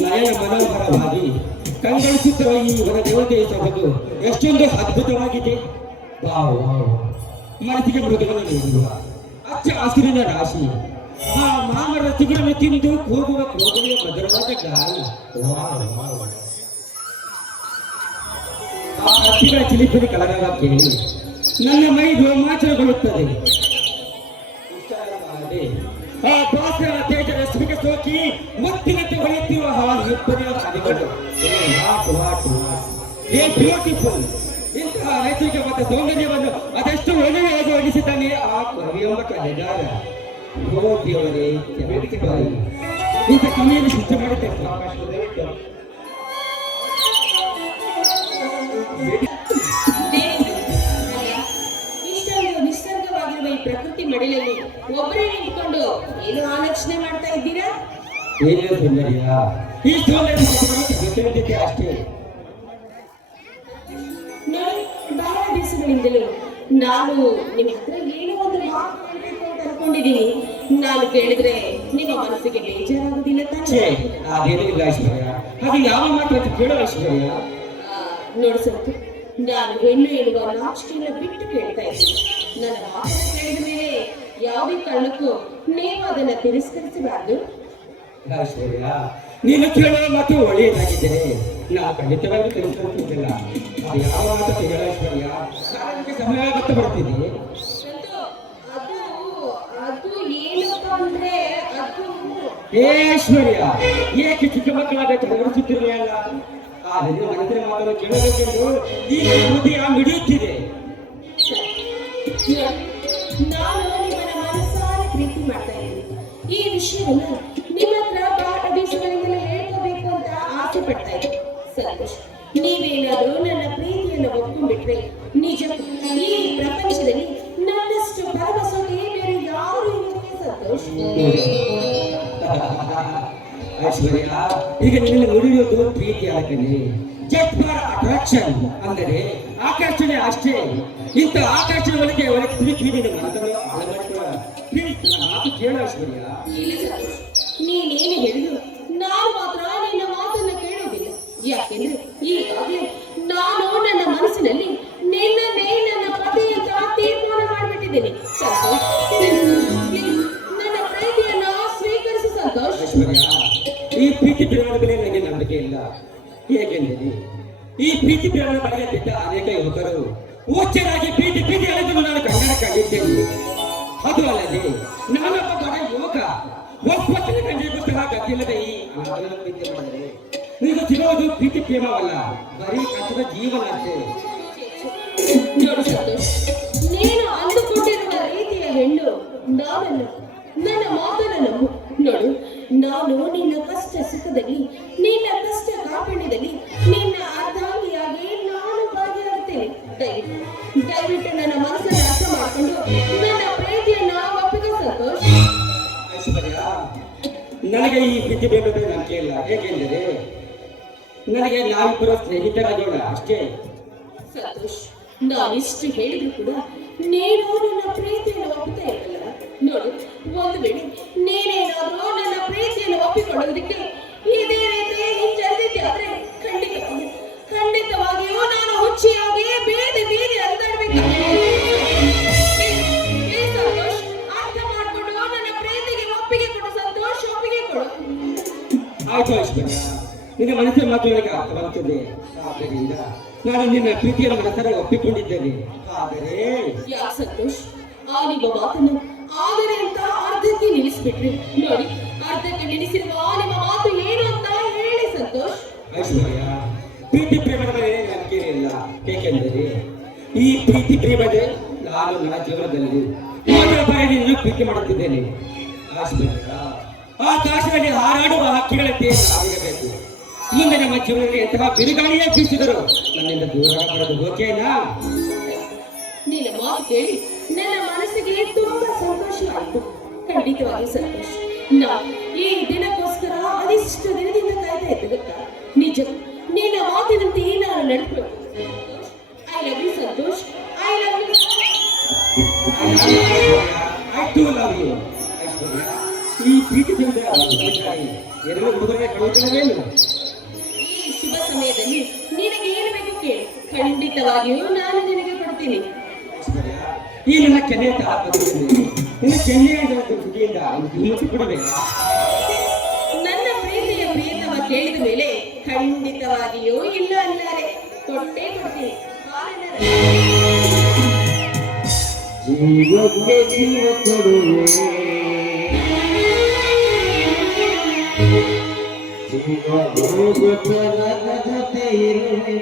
ನಯನ ಮನೋಹರವಾಗಿ ಕಂಗೊಳಿಸುತ್ತಿರುವ ಈ ವರ ದೇವತೆಯ ಸೊಬಗು ಎಷ್ಟೊಂದು ಅದ್ಭುತವಾಗಿದೆ. ಮನಸ್ಸಿಗೆ ಮೃದುವನ್ನು ನೀಡುವ ಅಚ್ಚ ಹಸಿರಿನ ರಾಶಿ, ಆ ಮಾಮರ ಚಿಗುರನ್ನು ತಿಂದು ಕೂಗುವ ಕೋಗಿಲೆಯ ಮಧುರವಾದ ಗಾಳಿ, ಆ ಹಕ್ಕಿಗಳ ಚಿಲಿಪಿನ ಕಲರವ ಕೇಳಿ ನನ್ನ ಮೈ ರೋಮಾಂಚನಗೊಳ್ಳುತ್ತದೆ. ಆ ಬಾಸರ ತೇಜ ರಶ್ಮಿಗೆ ಸೋಕಿ ಮುತ್ತಿನಂತೆ ಹೊಳೆಯುತ್ತಿರುವ ಆ ಇಬ್ಬರಿಯ ಹಾದಿಗಳು ಏ ಬ್ಯೂಟಿಫುಲ್. ಇಂತಹ ನೈತಿಕ ಮತ್ತು ಸೌಂದರ್ಯವನ್ನು ಅದೆಷ್ಟು ಒಲವೆಯಾಗಿ ಒಲಿಸಿದ್ದಾನೆ ಆ ಕವಿಯೊಬ್ಬ ಕಲೆಗಾರ. ಓ ದೇವರೇ, ಕೆಳಗೆ ಬಾಯಿ. ಇಂಥ ಕವಿಯನ್ನು ಸೃಷ್ಟಿ ಮಾಡಿದ್ದೆ ಇಷ್ಟೊಂದು ನಿಸರ್ಗವಾಗಿರುವ ಈ ಪ್ರಕೃತಿ ಮಡಿಲಲ್ಲಿ ಒಬ್ಬರೇ ನಿಂತ್ಕೊಂಡು ಏನು ಆಲೋಚನೆ ಮಾಡ್ತಾ ಇದ್ದೀರಾ? ಏನೇ ಸೌಂದರ್ಯ, ಈ ಸೌಂದರ್ಯ ಜೊತೆ ಅಷ್ಟೇ. ನೋಡಿ, ಬಹಳ ದಿವಸಗಳಿಂದಲೂ ನಾನು ನಿಮ್ಮ ಹತ್ರ ಏನೋ ಒಂದು ಮಾತು ಹೇಳ್ಬೇಕು ಅಂತ ಅನ್ಕೊಂಡಿದ್ದೀನಿ. ನಾನು ಕೇಳಿದ್ರೆ ನಿಮ್ಮ ಮನಸ್ಸಿಗೆ ಬೇಜಾರಾಗುದಿಲ್ಲ ಛೇ, ತಾನೆ? ಅದೇನೂ ಇಲ್ಲ ಐಶ್ವರ್ಯ. ಅದು ಯಾವ ಮಾತು ಅಂತ ಕೇಳೋ ಐಶ್ವರ್ಯ. ನೋಡು ಸಂತು, ನಾನು ಹೆಣ್ಣು ಎನ್ನುವ ನಾಚಿಕೆಯನ್ನು ಬಿಟ್ಟು ಕೇಳ್ತಾ ಇದ್ದೀನಿ. ನನ್ನ ಮಾತನ್ನು ಕೇಳಿದ ಮೇಲೆ ಯಾವುದೇ ಕಾರಣಕ್ಕೂ ನೀವು ಅದನ್ನ ತಿರಸ್ಕರಿಸಬಾರ್ದು. ಐಶ್ವರ್ಯ, ನೀನು ಕೇಳುವ ಮಾತು ಒಳ್ಳೆಯದಾಗಿದ್ದರೆ ನಾವು ಖಂಡಿತವಾಗಿ ತಿಳ್ಕೊಳ್ತಿದ್ದಿಲ್ಲ. ಅದು ಯಾವ ಮಾತು ಕೇಳ ಐಶ್ವರ್ಯ, ನನಗೆ ಸಮಯ ಗೊತ್ತು ಬರ್ತೀನಿ. ಸಂತು, ಅದು ಅದು ಏನಪ್ಪ ಅಂದ್ರೆ ಅದು ಏ ಐಶ್ವರ್ಯ, ಏಕೆ ಚಿಕ್ಕ ಮಕ್ಕಳಾದ ಚಳವಳಿಸುತ್ತಿರಲಿಲ್ಲ? ಆದರೆ ಮನಸ್ಸಿನ ಮಾತನ್ನು ಕೇಳಬೇಕೆಂದು ಈ ಹೃದಯ ಮಿಡಿಯುತ್ತಿದೆ. ನಾನು ನಿಮ್ಮನ್ನ ಮನಸ್ಸಾರೆ ಪ್ರೀತಿ ಮಾಡ್ತಾ ಇದ್ದೀನಿ. ಈ ವಿಷಯವನ್ನ ನಿಮ್ಮ ಹತ್ರ ಬಹಳ ದಿವಸಗಳಿಂದಲೇ ಹೇಳ್ಕೋಬೇಕು ಅಂತ ಆಸೆ ಪಡ್ತಾ ಇದ್ದೀನಿ. ಸಂತೋಷ್, ನೀವೇನಾದ್ರೂ ನನ್ನ ಪ್ರೀತಿಯನ್ನು ಒಪ್ಪಿಬಿಟ್ರೆ ನಿಜ ಈ ಪ್ರಪಂಚದಲ್ಲಿ ನನ್ನಷ್ಟು ಭರವಸೆ ಬೇರೆ ಯಾರು ಇಲ್ಲ ಸಂತೋಷ್. ಐಶ್ವರ್ಯ, ಈಗ ನಿನ್ನ ನುಡಿಯೋದು ಪ್ರೀತಿ ಆಗಲಿ. ಜಸ್ಟ್ ಫಾರ್ ಅಟ್ರಾಕ್ಷನ್ ಅಂದರೆ ಆಕರ್ಷಣೆ ಅಷ್ಟೇ. ಇಂಥ ಆಕರ್ಷಣೆ ಒಳಗೆ ತಿರುಗಿ ಮಾತನ್ನು ಮಾತು ಕೇಳ ಐಶ್ವರ್ಯ. ಇಲ್ಲ ಸಂತೋಷ್, ನೀನೇನು ಹೇಳಿದ್ರು ನಾನು ಮಾತ್ರ ನಿನ್ನ ಮಾತನ್ನ ಕೇಳೋದಿಲ್ಲ. ಯಾಕೆಂದ್ರೆ ಈಗಾಗಲೇ ನಾನು ನನ್ನ ಮನಸ್ಸಿನಲ್ಲಿ ನಿನ್ನನ್ನೇ ನನ್ನ ಪತಿ ಅಂತ ತೀರ್ಮಾನ ಮಾಡಿಬಿಟ್ಟಿದ್ದೀನಿ ಸಂತೋಷ್. ನನ್ನ ಪ್ರೀತಿಯನ್ನ ಸ್ವೀಕರಿಸು ಸಂತೋಷ್. ಐಶ್ವರ್ಯ, ಈ ಪ್ರೀತಿ ಪ್ರೇಮದ ಮೇಲೆ ನನಗೆ ನಂಬಿಕೆ ಇಲ್ಲ. ಹೇಗೆಂದರೆ ಈ ಪ್ರೀತಿ ಪ್ರೇಮದ ಬಳಿಗೆ ಬಿದ್ದ ಅನೇಕ ಯುವಕರು ಹುಚ್ಚರಾಗಿ ಪ್ರೀತಿ ಪ್ರೀತಿ ಅಳೆದನ್ನು ನಾನು ಕನ್ನಡಕ್ಕಾಗಿದ್ದೇನೆ. ಅದು ಅಲ್ಲದೆ ನಾನೊಬ್ಬ ಬಡ ಯುವಕ ಒಪ್ಪತ್ತಿನ ಕಂಡಿಗೋಸ್ಕರ ಗತಿಯಿಲ್ಲದೆ ಈ ಅನಾಥನ ಪ್ರೀತಿ ಮಾಡಿದರೆ ಈಗ ಸಿಗೋದು ಪ್ರೀತಿ ಪ್ರೇಮವಲ್ಲ, ಬರೀ ಕಷ್ಟದ ಜೀವನ ಅಷ್ಟೇ. ನೋಡು ಸಂತೋಷ್, ನೀನು ಅಂದುಕೊಂಡಿರುವ ರೀತಿಯ ಹೆಣ್ಣು ನಾನಲ್ಲ. ನನ್ನ ಮಾತನ್ನ ನಂಬು. ನೋಡು, ನಾನು ನಿನ್ನ ಕಷ್ಟ ಸುಖದಲ್ಲಿ, ನಿನ್ನ ಕಷ್ಟ ಕಾಪಣ್ಯದಲ್ಲಿ ನಿನ್ನ ಅರ್ಧಾಂಗಿಯಾಗಿ ನಾನು ಭಾಗಿಯಾಗುತ್ತೇನೆ. ದಯವಿಟ್ಟು ನನ್ನ ಮನಸ್ಸನ್ನು ಅರ್ಥ ಮಾಡಿಕೊಂಡು ನನ್ನ ಪ್ರೀತಿಯನ್ನ ಒಪ್ಪಿಗೆ ಸಂತೋಷ್. ಐಶ್ವರ್ಯ, ನನಗೆ ಈ ಪ್ರೀತಿ ಬೇಕಂದ್ರೆ ನಂಬಿಕೆ ಇಲ್ಲ. ಏಕೆಂದರೆ ನನಗೆ ನಾವಿಬ್ಬರು ಸ್ನೇಹಿತರಾಗೋಣ ಅಷ್ಟೇ. ಸಂತೋಷ್, ನಾನಿಷ್ಟು ಹೇಳಿದ್ರು ಕೂಡ ನೀನು ನನ್ನ ಪ್ರೀತಿಯನ್ನು ಒಪ್ಪುತ್ತಾ ಇರಲ್ಲ. ನೋಡು, ಒಂದು ವೇಳೆ ನೀನೇನಾದ್ರೂ ನನ್ನ ಪ್ರೀತಿಯನ್ನು ಒಪ್ಪಿಕೊಳ್ಳುವುದಕ್ಕೆ ಇದೇ ರೀತಿ ಹಿಂಜರಿದಿದ್ದೆ ಆದ್ರೆ ಖಂಡಿತವಾಗಿಯೂ ನಾನು ಹುಚ್ಚಿಯಾಗಿ ಬೀದಿ ಬೀದಿ ಅಲ್ದಾಡ್ಬೇಕು. ಸಂತೋಷ್, ಅರ್ಥ ಮಾಡಿಕೊಂಡು ನನ್ನ ಪ್ರೀತಿಗೆ ಒಪ್ಪಿಗೆ ಕೊಡು ಸಂತೋಷ್, ಒಪ್ಪಿಗೆ ಕೊಡು. ಆಯ್ತು ಐಶ್ವರ್ಯ, ನಿನ್ನ ಮನಸ್ಸಿನ ಮಾತುಗಳಿಗೆ ಅರ್ಥವಾಗುತ್ತದೆ. ಆದ್ದರಿಂದ ನಾನು ನಿನ್ನ ಪ್ರೀತಿಯನ್ನು ಮನಸ್ಸರ ಒಪ್ಪಿಕೊಂಡಿದ್ದೇನೆ. ಆದರೆ ಯಾಕೆ ಸಂತೋಷ್, ಆ ನಿಮ್ಮ ಮಾತನ್ನು ಆದರೆ ಅಂತ ಅರ್ಧಕ್ಕೆ ನಿಲ್ಲಿಸ್ಬಿಟ್ರಿ. ನೋಡಿ, ಅರ್ಧಕ್ಕೆ ನಿಲ್ಲಿಸಿರುವ ಆ ನಿಮ್ಮ ಮಾತು ಏನು ಅಂತ ಹೇಳಿ ಸಂತೋಷ್. ಐಶ್ವರ್ಯ, ಪ್ರೀತಿ ಪ್ರೇಮದ ಮೇಲೆ ನಂಬಿಕೆ ಇಲ್ಲ. ಏಕೆಂದರೆ ಈ ಪ್ರೀತಿ ಪ್ರೇಮದೇ ನಾನು ನನ್ನ ಜೀವನದಲ್ಲಿ ಮೊದಲ ಬಾರಿ ನಿನ್ನನ್ನು ಪ್ರೀತಿ ಮಾಡುತ್ತಿದ್ದೇನೆ. ಐಶ್ವರ್ಯ, ಆಕಾಶದಲ್ಲಿ ಹಾರಾಡುವ ಹಕ್ಕಿಗಳಂತೆ ನಾವಿರಬೇಕು. ಮುಂದೆ ನಮ್ಮ ಜೀವನದಲ್ಲಿ ಎಂತಹ ಬಿರುಗಾಳಿಯೇ ಬೀಸಿದರು ನನ್ನಿಂದ ದೂರ ಬರೋದು ಓಕೆನಾ? ನಿನ್ನ ಮಾತು ಕೇಳಿ ನನ್ನ ಮನಸ್ಸಿಗೆ ತುಂಬಾ ಸಂತೋಷವಾಯಿತು. ಖಂಡಿತವಾಗಿ ಸಂತೋಷ್, ನಾನು ಈ ದಿನಕ್ಕೋಸ್ಕರ ಅದೆಷ್ಟು ದಿನದಿಂದ ಕಾಯ್ತಾ ಇದ್ದೆ ಗೊತ್ತಾ? ನಿಜ, ನಿನ್ನ ಮಾತಿನಂತೆ ನಾನು ನಡೆದುಕೊಂಡು I love you Santosh, I love you. I do love you. Aishwarya, ಈ ಪ್ರೀತಿ ಎರಡು ಹುಡುಗರ ಕಳುಹಿಸಲೇನು? ಈ ಶುಭ ಸಮಯದಲ್ಲಿ ನಿನಗೆ ಏನು ಬೇಕು ಕೇಳು, ಖಂಡಿತವಾಗಿಯೂ ನಾನು ನಿನಗೆ ಕೊಡ್ತೀನಿ. ಐಶ್ವರ್ಯ, ಈ ನನ್ನ ಕೆನೆಯ ಆತ್ಮದಲ್ಲಿ ನಿನ್ನ ಕೆನೆಯ ಬುದ್ಧಿಯಿಂದ ಮುಚ್ಚಿ ಕೊಡಬೇಕಾ? ನನ್ನ ಪ್ರೀತಿಯ ಪ್ರಿಯತಮ ಕೇಳಿದ ಮೇಲೆ ಖಂಡಿತವಾಗಿಯೂ ಇಲ್ಲ ಅಲ್ಲಾರೆ ಕೊಟ್ಟೇ ಕೊಡ್ತೀನಿ. ಜೀವಕ್ಕೆ ಜೀವ ಕೊಡುವೆ, ಜೀವ ಹೋಗುತ್ತ ನನ್ನ ಜೊತೆ ಇರುವೆ.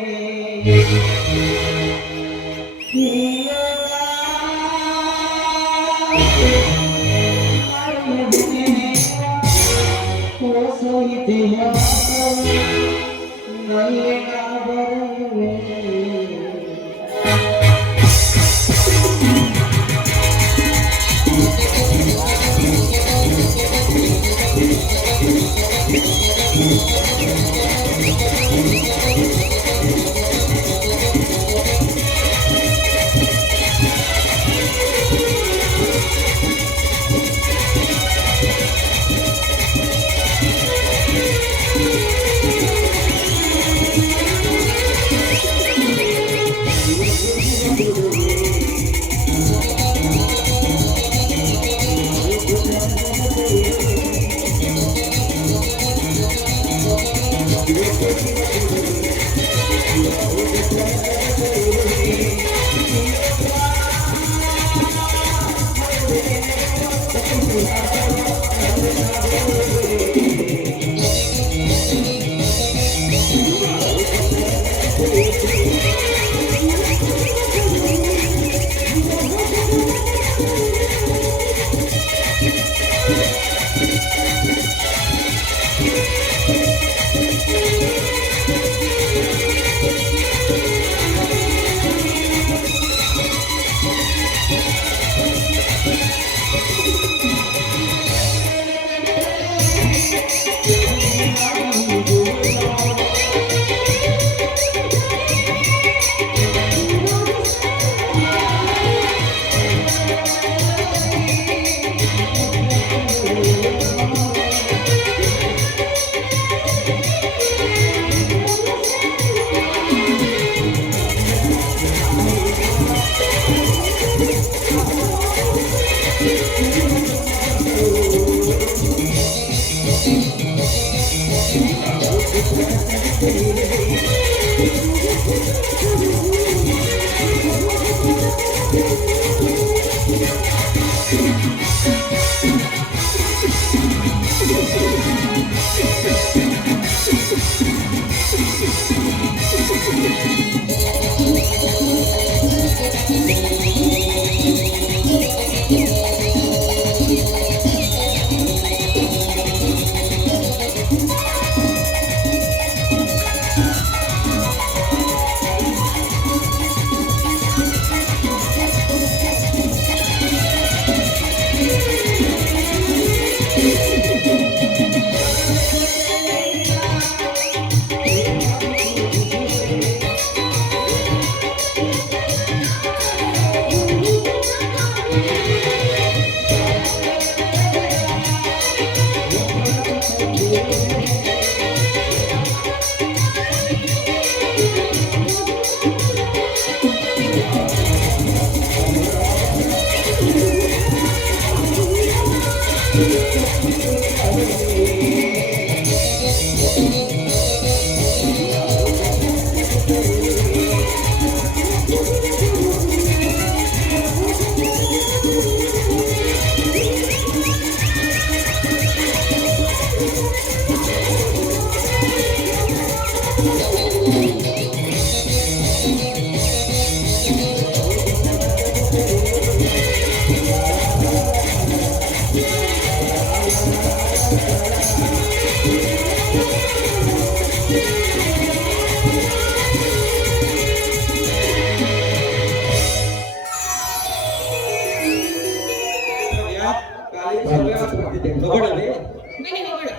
ಹೊಗಳದೆ ಬನ್ನಿ ಹೋಗೋಣ.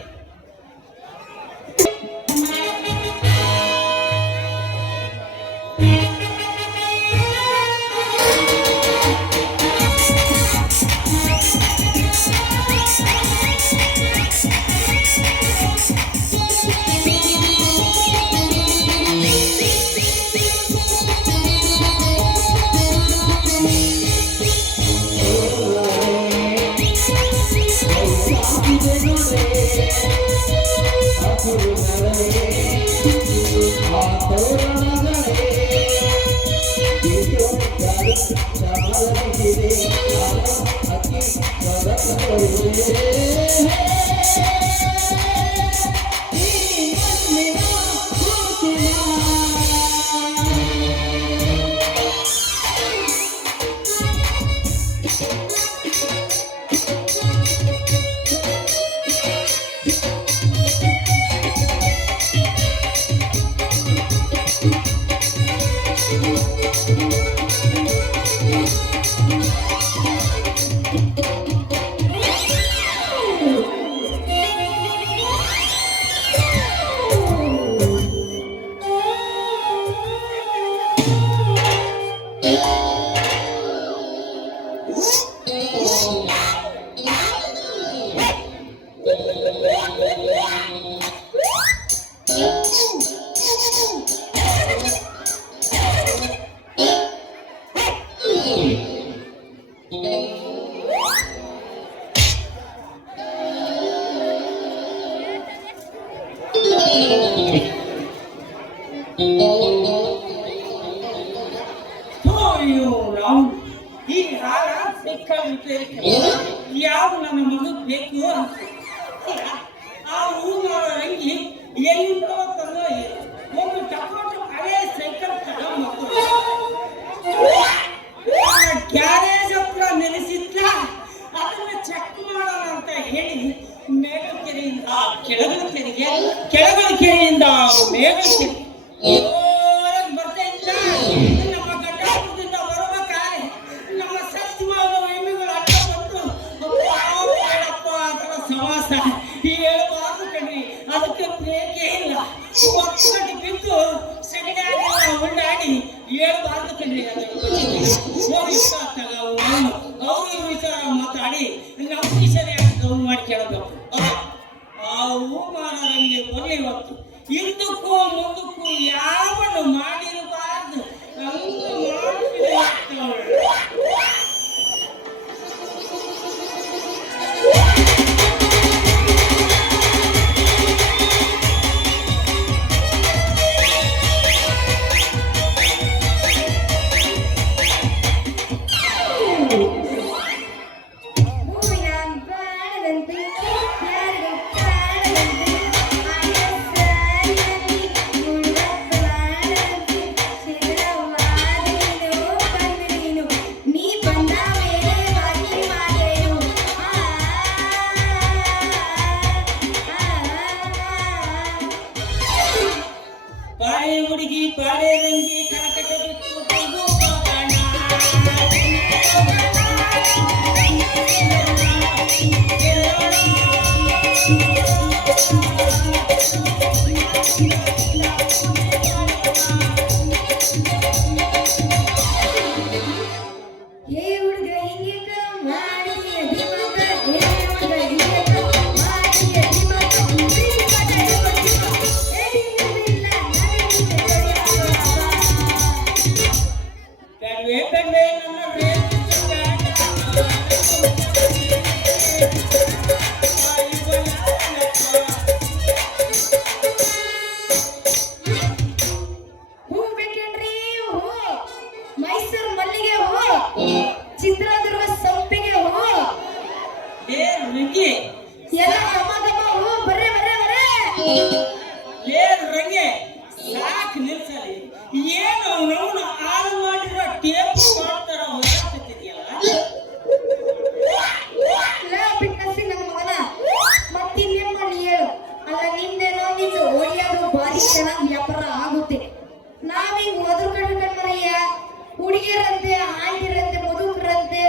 ನಾವು ಈ ಹಾರ ಸಿಕ್ಕಾಬಿಟ್ಟೆ ಯಾವ ನನ್ನ ಮಗಗ್ ಬೇಕು ಅಂತ ಆ ಊರ ಅಂಗಿ ಎಲ್ಲಿಂದ ತಂದು ಒಂದು ಟೊಮೊಟೊ ಹಳೆ ಸೈಕಲ್ ತಗೊಂಡು ಗ್ಯಾರೇಜ್ ಹತ್ರ ನಿಲ್ಲಿಸಿದ್ರ ಅದನ್ನ ಚೆಕ್ ಮಾಡೋಣ ಅಂತ ಹೇಳಿ ಮೇಗಲಕೆರೆಯಿಂದ ಕೆಳಗಲಕೆರೆಯಿಂದ ಮೇಗಲಕೆರೆ ಬರ್ತಾ ಇದ್ದ ನಮ್ಮ ಗಡ್ಡಾಪುರದಿಂದ ಬರಬೇಕಾದ್ರೆ ನಮ್ಮ ಸತ್ಯವಾದ ಎಮ್ಮೆಗಳು ಅಡ್ಡ ಬಂದು ಬೇಡಪ್ಪ ಅದರ ಸವಾಸ ಹೇಳ್ಬಾರ್ದು ಕಣ್ರಿ ಅದಕ್ಕೆ ಬೇಕೇ ಇಲ್ಲ ಒಕ್ಕಟ್ಟು ಬಿದ್ದು ಸೆಗಡಿಯಾಗೆಲ್ಲ ಉಂಡಾಡಿ ಹೇಳ್ಬಾರ್ದು ಕಣ್ರಿ ಅವ್ರ ವಿಚಾರ ಮಾತಾಡಿ ನಮ್ಮ ವಿಷಯ ಮಾಡಿ ಕೇಳಬೇಕು ಆ ಹೂಮಾನದಲ್ಲಿ ಬರಲಿ ಹೊತ್ತು ಹಿಂದಕ್ಕೂ ಮುಂದಕ್ಕೂ ಯಾವನ್ನು ಮಾಡಿರಬಾರ್ದು ಪಾಳೆ ಹುಡುಗಿ ಪಾಳೆ ರಂಗಿ ಕನಕಟ ಬಿಟ್ಟು ಬಂದು ಮೈಸೂರು ಮಲ್ಲಿಗೆ ಹೂ, ಚಿತ್ರದುರ್ಗ ಸಂಪಿಗೆ ಹೂ, ಎಲ್ಲ ಘಮ ಘಮ ಹೂ. ಬರ್ರೆ ಬರ್ರೆ ಬರ್ರೆ ರಂಗೆ ಸಾಕು ನಿಲ್ಸಲಿ ಏನು ಅವನು ಹಾಳು ಮಾಡಿರೋ ಟೇಪ್ ಮಾಡ್ತಾರ ಬಿಟ್ಟಸಿ ನನ್ನ ಮಗನ ಮತ್ತಿನ್ನೇನ್ ಮಾಡಿ ಹೇಳು. ಅಲ್ಲ ನಿಂದೇನೋ ನಿಂದು ಒಯ್ಯೋದು ಭಾರಿ ಚೆನ್ನಾಗಿ ವ್ಯಾಪಾರ ಆಗುತ್ತೆ. ನಾವೀಗ ಮೊದಲು ಕಣ್ಮರಯ್ಯ ಹುಡುಗಿಯರಂತೆ ಆಂಟಿರಂತೆ ಮುದುಕರಂತೆ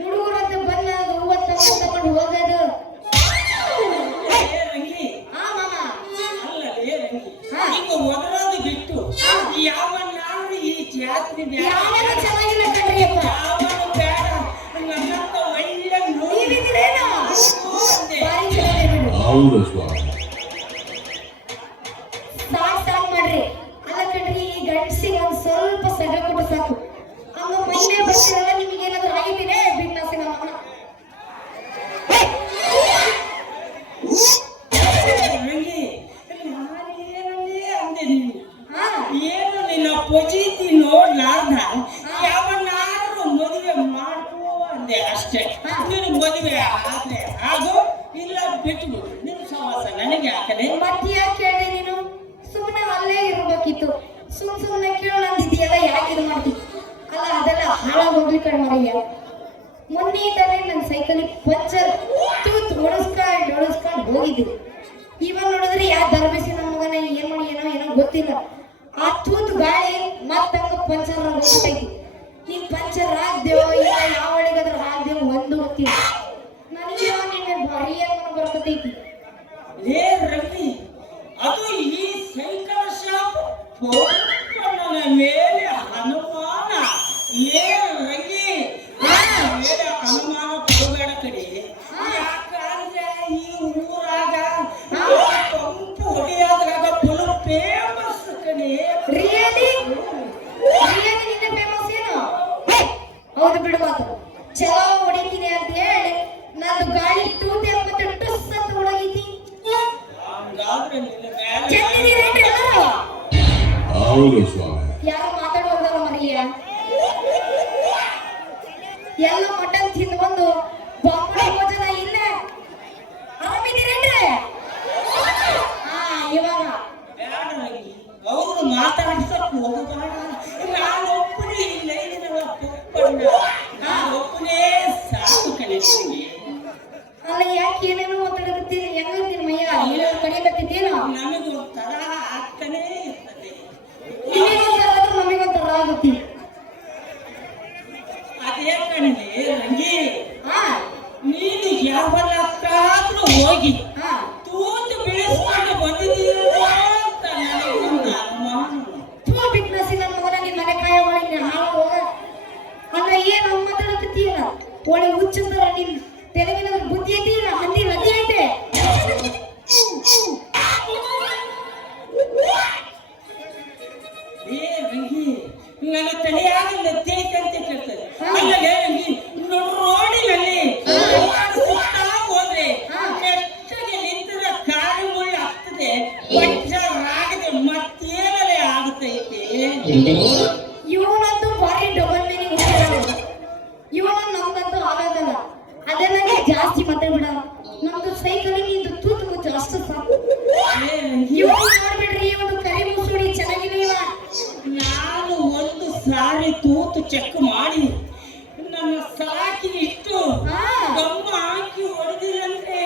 ಹುಡುಗರಂತೆ ಬಂದ ಹೂವ ತಗೊಂಡು ಹೋಗೋದು. ಹಾ ಮಾಮ ಒದರೋದು ಬಿಟ್ಟು ಯಾವನ್ನಾದ್ರೂ ಈ ಜಾತ್ರೆ ಯಾವಾಗ ಚೆನ್ನಾಗಿಲ್ಲ ಕಣ್ರಿಯಪ್ಪ. ಯಾವನು ಬೇಡ ನನ್ನಂತ ಒಳ್ಳೆ ನೀವಿದ್ದೀರೇನೋ ಭಾರಿ ಚೆನ್ನಾಗಿದೆ. ಸಾಕ್ ಮಾಡ್ರಿ. ಅಲ್ಲ ಕಣ್ರಿ ಈ ಗಂಡಸಿಗೆ ಒಂದ್ ಸ್ವಲ್ಪ ಸಗ ಕೊಟ್ಟು ಸಾಕು. ಹಂಗ ಮೈನೇ ಬರ್ತಿರಲ್ಲ ನಿಮಗೆ ಏನಾದ್ರು ಆಗಿದ್ದೀನೆ ಬಿಟ್ಟಾಸಿ ನಮ್ಮ ಮಗನ. ಏನು ನಿನ್ನ ಪೊಜಿತಿ ನೋಡ್ಲಾರ್ದ ಯಾವನ್ನಾದ್ರೂ ಮದುವೆ ಮಾಡ್ಕೋ ಅಂದೆ ಅಷ್ಟೇ. ನೀನು ಮದುವೆ ಆದ್ರೆ ಆಗೋ ಇಲ್ಲ ಬಿಟ್ಟು ನಿನ್ನ ಸವಾಸ ನನಗೆ ಹಾಕದೆ. ಮತ್ತೆ ಯಾಕೆ ಕೇಳಿದೆ ನೀನು? ಸುಮ್ಮನೆ ಅಲ್ಲೇ ಇರ್ಬೇಕಿತ್ತು. ಸುಮ್ಮನೆ ಕೇಳಂದಿದ್ಯಲ್ಲ ಯಾಕೆ ಇದು ಮಾಡ್ತಿ? ಅಲ್ಲ ಅದೆಲ್ಲ ಹಾಳಾಗಿ ಹೋಗ್ಲಿ ಕಣ್ಮರಯ್ಯ. ಮೊನ್ನೆ ತಾನೇ ನನ್ನ ಸೈಕಲ್ ಪಂಚರ್ ತೂತ್ ಹೊಡಸ್ಕೊಂಡು ಹೋಗಿದ್ದೆ. ಇವಾಗ ನೋಡಿದ್ರೆ ಯಾ ಧರ್ಮೇಸಿ ನನ್ನ ಮಗನ ಏನ್ ಮಾಡಿ ಏನೋ ಗೊತ್ತಿಲ್ಲ. ಆ ತೂತು ಗಾಳಿ ಮತ್ತಂಗ ಪಂಚರ್ ಹೋಗ್ತೈತಿ. ನೀನ್ ಪಂಚರ್ ಆಗ್ದೇವೋ ಇಲ್ಲ ಯಾವ ಒಳಗಾದ್ರೂ ಆಗ್ದೇವೋ ಒಂದು ಗೊತ್ತಿಲ್ಲ. ನನಗೆ ನಿನ್ನೆ ಭಾರಿ ಬರ್ತೈತಿ. ಲೇ ರವಿ, ಅದು ಈ ಸೈಕಲ್ ಶಾಪ್ ನನ್ನ ಮೇಲೆ ಅನುಮಾನ. ಲೇ ರವಿ, ಮೇಲೆ ಅನುಮಾನ ಪಡಬೇಡ ಕಡೆ. ಯಾಕಂದ್ರೆ ಈ ಊರಾಗ ಪಂಪು ಹೊಡೆಯೋದ್ರಾಗ ಫುಲ್ ಫೇಮಸ್ ಕಡೆ. ರಿಯಲಿ ನಿನ್ನ ಫೇಮಸ್ ಏನು? ಹೌದು ಬಿಡು ಮಾತು. ಚಲೋ ಹೊಡಿತೀನಿ ಅಂತ ಹೇಳಿ ನಂದು ಗಾಳಿ ತೂತೆ ಮತ್ತೆ ಟುಸ್ ಅಂತ ಹೊಡಗೈತಿ. ಹಂಗಾದ್ರೆ ನಿನ್ನ ಮೇಲೆ ಚೆನ್ನಿದ್ದೀರೇನ್ರಿ ಎಲ್ಲರೂ? ಹೌದು ಸ್ವಾಮಿ. ಯಾರು ಮಾತಾಡುವುದಲ್ಲ ಮರಿಯ. ಎಲ್ಲ ಮಟನ್ ತಿಂದು ಬಂದು ಬಾಂಬೆ ಭೋಜನ ಇಲ್ಲ. ಆರಾಮಿದ್ದೀರೇನ್ರಿ? ಹಾ ಇವಾಗ ಬೇಡ ರವಿ, ಅವರು ಮಾತಾಡ್ಸಕ್ ಹೋಗಬೇಡ. ನಾನು ಒಬ್ಬನೇ ಇಲ್ಲ, ನಾನು ಒಬ್ಬನೇ ಸಾಕು ಕಡೆ. ಅಲ್ಲ ಯಾಕೆ ಏನೇನೋ ಮಾತಾಡಕತ್ತೀನಿ? ಹೆಂಗಂತೀನಿ ಮಯ್ಯ ಏನೋ ಕಡಿಯಕತ್ತಿದ್ದೇನೋ? ನಮಗೊಂಥರ ಆಗ್ತಾನೆ ಇರ್ತದೆ. ನಿಮಗೊಂಥರ ಆದ್ರೆ ನಮಗೊಂಥರ ಆಗುತ್ತೆ. ಅದೇ ಕಣೆ ರಂಗಿ, ಹಾ ನೀನು ಯಾವತ್ತಾದ್ರೂ ಹೋಗಿ ಹಾ ತೂತು ಬೆಳೆಸ್ಕೊಂಡು ಬಂದಿದ್ದೀಯೋ ಅಂತ ನನಗೊಂದು ಅನುಮಾನ. ಬಿಟ್ನಸಿ ನನ್ನ ಮಗನ ನಿನ್ನ ಮನೆ ಕಾಯ ಮಾಡಿ ಹಾಳು ಹೋಗ. ಅಲ್ಲ ಏನು ಮಾತಾಡಕತ್ತೀಯ? ಒಳ್ಳೆ ಹುಚ್ಚಂದ್ರ ನಿನ್ ತೆಲುಗಿನ ಬುದ್ಧಿ ಐತಿ ಇಲ್ಲ ಹಂದಿ ನದಿ ಐತೆ. ಏ ರಂಗಿ, ನನ್ನ ತಲೆಯಾಗ ಲದ್ದೆ ಐತೆ ಅಂತ ಕೇಳ್ತದೆ. ಅಲ್ಲದೆ ರಂಗಿ, ರೋಡಿನಲ್ಲಿ ಸುತ್ತಾ ಹೋದ್ರೆ ನೆಟ್ಟಗೆ ನಿಂತರ ಕಾಲು ಮುಳ್ಳು ಆಗ್ತದೆ, ಆಗದೆ ಮತ್ತೇನಲೇ ಆಗುತ್ತೈತೆ. ಇವನಂತೂ ಭಾರಿ ಡಬಲ್ ಮೀನಿಂಗ್ ಹೋಗಿರೋದು. ಇವನ ನಮ್ದಂತೂ ಆಗೋದಲ್ಲ. ಅದೇ ನನಗೆ ಜಾಸ್ತಿ ಮಾತಾಡ್ಬಿಡ. ನಮ್ದು ಸೈಕಲ್ ನಿಂದು ತೂತು ಜಾಸ್ತಿ ಸಾಕು. ಇವನು ನೋಡ್ಬಿಡ್ರಿ, ಇವನು ಕರಿ ಮುಸುಡಿ ಚೆನ್ನಾಗಿಲ್ಲ. ನಾನು ಒಂದು ಸಾರಿ ತೂತು ಚೆಕ್ ಮಾಡಿ ನನ್ನ ಸಾಕಿನ ಇಟ್ಟು ಗಮ್ಮ ಹಾಕಿ ಹೊಡೆದಿಲ್ಲಂತೆ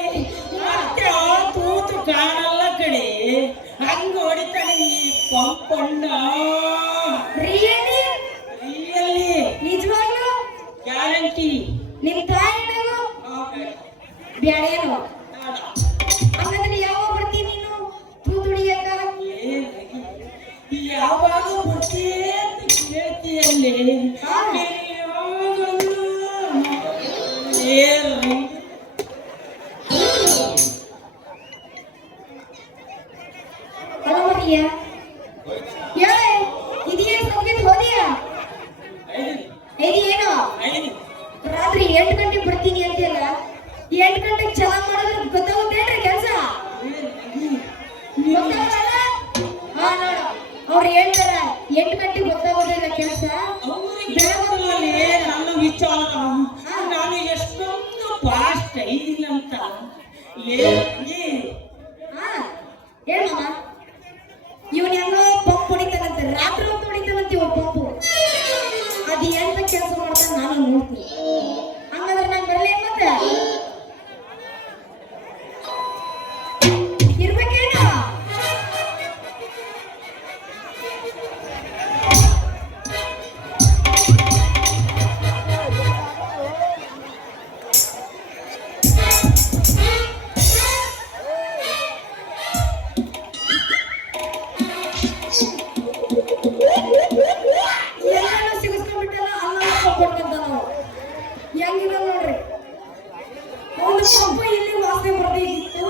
ಮತ್ತೆ ಆ ತೂತು ಕಾಣಲ್ಲ ಕಡೆ. ಹಂಗ ಹೊಡಿತಾನೆ ಈ ಪಂಪಣ್ಣ. ರಿಯಲಿ ನಿಜವಾಗ್ಲೂ ಗ್ಯಾರಂಟಿ. ನಿಮ್ ತಾಯಿ ಬ್ಯಾಡೇನು? ಹಂಗಂದ್ರೆ ಯಾವಾಗ ಬರ್ತೀನಿ ನೀನು ತೂತುಡಿಯಾಕ? ಯಾವಾಗ ಬರ್ತೀಯ ಅಂತ ಕೇಳ್ತೀಯಲ್ಲೇ. ಅಲ್ಲ ಮರಿಯ ಇದೇನು ಸಂಗೀತ ಹೋದಿಯಾ? ಏನು ರಾತ್ರಿ 8 ಗಂಟೆಗೆ ಬರ್ತೀನಿ ಅಂತೆಲ್ಲ. 8 ಗಂಟೆಗೆ ಚೆನ್ನಾಗಿ ಮಾಡಿದ್ರೆ ಗೊತ್ತಾಗುತ್ತೇನ್ರಿ ಕೆಲಸ? ಗೊತ್ತಾಗಲ್ಲ? ಹಾ ನೋಡು, ಅವ್ರು ಹೇಳ್ತಾರ 8 ಗಂಟೆಗೆ ಗೊತ್ತಾಗೋದಿಲ್ಲ ಕೆಲಸ. ನನ್ನ ವಿಚಾರ ನಾನು ಎಷ್ಟೊಂದು ಫಾಸ್ಟ್ ಐದಿಲ್ಲ ಅಂತ. ಹಾ ಹೇಳಮ್ಮ. ಇವನ್ ಹೆಂಗೋ ಪಂಪ್ ಹೊಡಿತಾನಂತೆ, ರಾತ್ರಿ ಹೊತ್ತು ಹೊಡಿತಾನಂತೆ ಇವ ಪಂಪು. ಅದು ಎಂತ ಕೆಲಸ ಮಾಡ್ತಾನೆ ನಾನು ನೋಡ್ತೀನಿ. ಹಂಗಂದ್ರೆ ನಾನು ಬರಲೇ ಮತ್ತೆ ಇರ್ಬೇಕೇನು? ಎಲ್ಲಾನು ಸಿಗಿಸ್ಕೊಂಡ್ಬಿಟ್ಟಲ್ಲ, ಅಲ್ಲ ಕೊಡ್ಕೊಂತ ನಾವು ಹೆಂಗಿದ ನೋಡ್ರಿ. ಒಂದು ಪಂಪ ಇಲ್ಲಿ ವಾಸನೆ ಬರ್ತಿತ್ತು.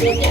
Thank you.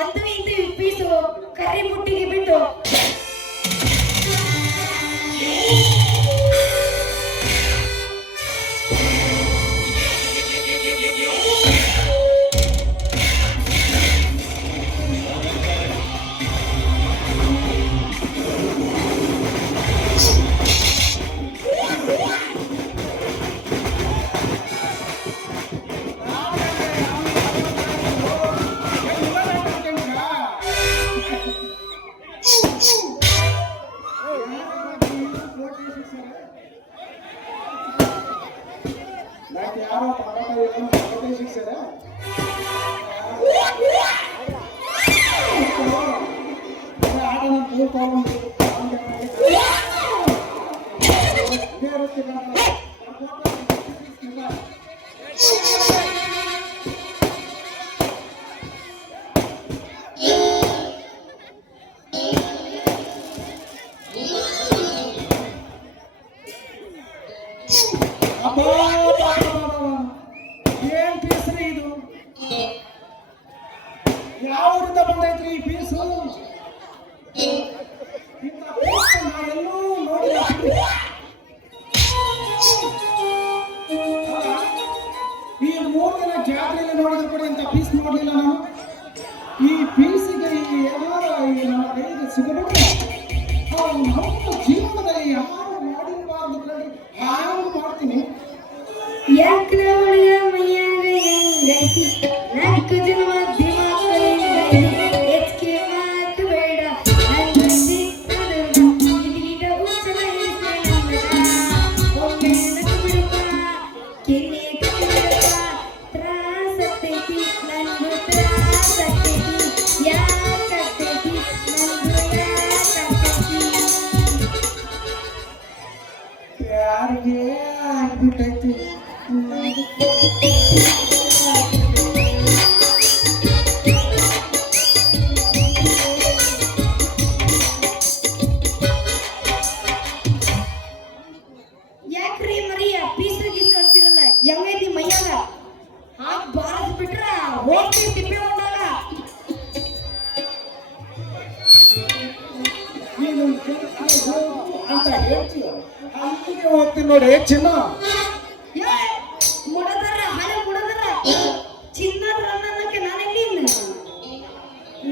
ಅಂತೂ ಇಂತೂ ಈ ಪೀಸು ಕರ್ರಿ ಮುಟ್ಟಿಗೆ ಬಿಟ್ಟು ಏನ್ ಪೀಸ್ರಿ ಇದು? ಯಾವ್ರಿಂದ ಬಂದೈತ್ರಿ ಈ ಪೀಸು? ಇಂಥ ಪೀಸ್ ನಾ ಎಲ್ಲೂ ನೋಡಿಲ್ಲ. ಹೌದಾ? ನೋಡಿದ್ರು ಕೂಡ ಇಂಥ ಪೀಸ್ ನೋಡಲಿಲ್ಲ ನಾನು. ಈ ಪೀಸಿಗೆ ಏನಾರ ನಮ್ಮ ಕೈಗೆ ಸಿಗಬಿಟ್ರೆ ನಮ್ಮ ಜೀವನದಲ್ಲಿ ಯಾರು ಮಾಡಿರಬಾರ್ದು ಕಣ್ರಿ, ಯಾರು ಮಾಡ್ತೀನಿ. ಯಾಕ್ರವಳಿಯ ಮೈಯಾಗ ಹೆಂಗೈತಿ ನಾಲ್ಕು ಜನ್ಮ ದಿಮಾಕೈತಿ ಹೆಚ್ಚಿಗೆ ಮಾತು ಬೇಡ ನನ್ನ ಇದೀಗ ಹುಚ್ಚನ ಒಮ್ಮೆ ನಗು ಬಿಡುವ ಕೆನ್ನೆ ಬಿಡುವ ತ್ರಾಸತ್ತೈತಿ ನಂದು ತ್ರಾಸತ್ತೈತಿ ಯಾಕತ್ತೈತಿ ನಂದು ಯಾಕತ್ತೈತಿ ಯಾರಿಗೆ ಆಗ್ಬಿಟ್ಟೈತಿ. ಯಾಕ್ರಿ ಮರಿಯ ಪೀಸ ಗೀಸ ಅಂತಿರಲ್ಲ ಹೆಂಗೈತಿ ಮೈಯಾಗ ಹಾಕ್ ಬಾರದ್ ಬಿಟ್ರ ಹೋಗ್ತಿ ತಿಪ್ಪೆ ಹೊಂದಾಗ ನೀನು ಅಂತ ಹೇಳ್ತೀಯ, ಅಲ್ಲಿಗೆ ಹೋಗ್ತೀನಿ ನೋಡಿ ಚಿನ್ನ. ಮುಡದರ ಹಳೆ ಮುಡದರ ಚಿನ್ನದ ರನ್ನಕ್ಕೆ ನಾನೆಲ್ಲಿ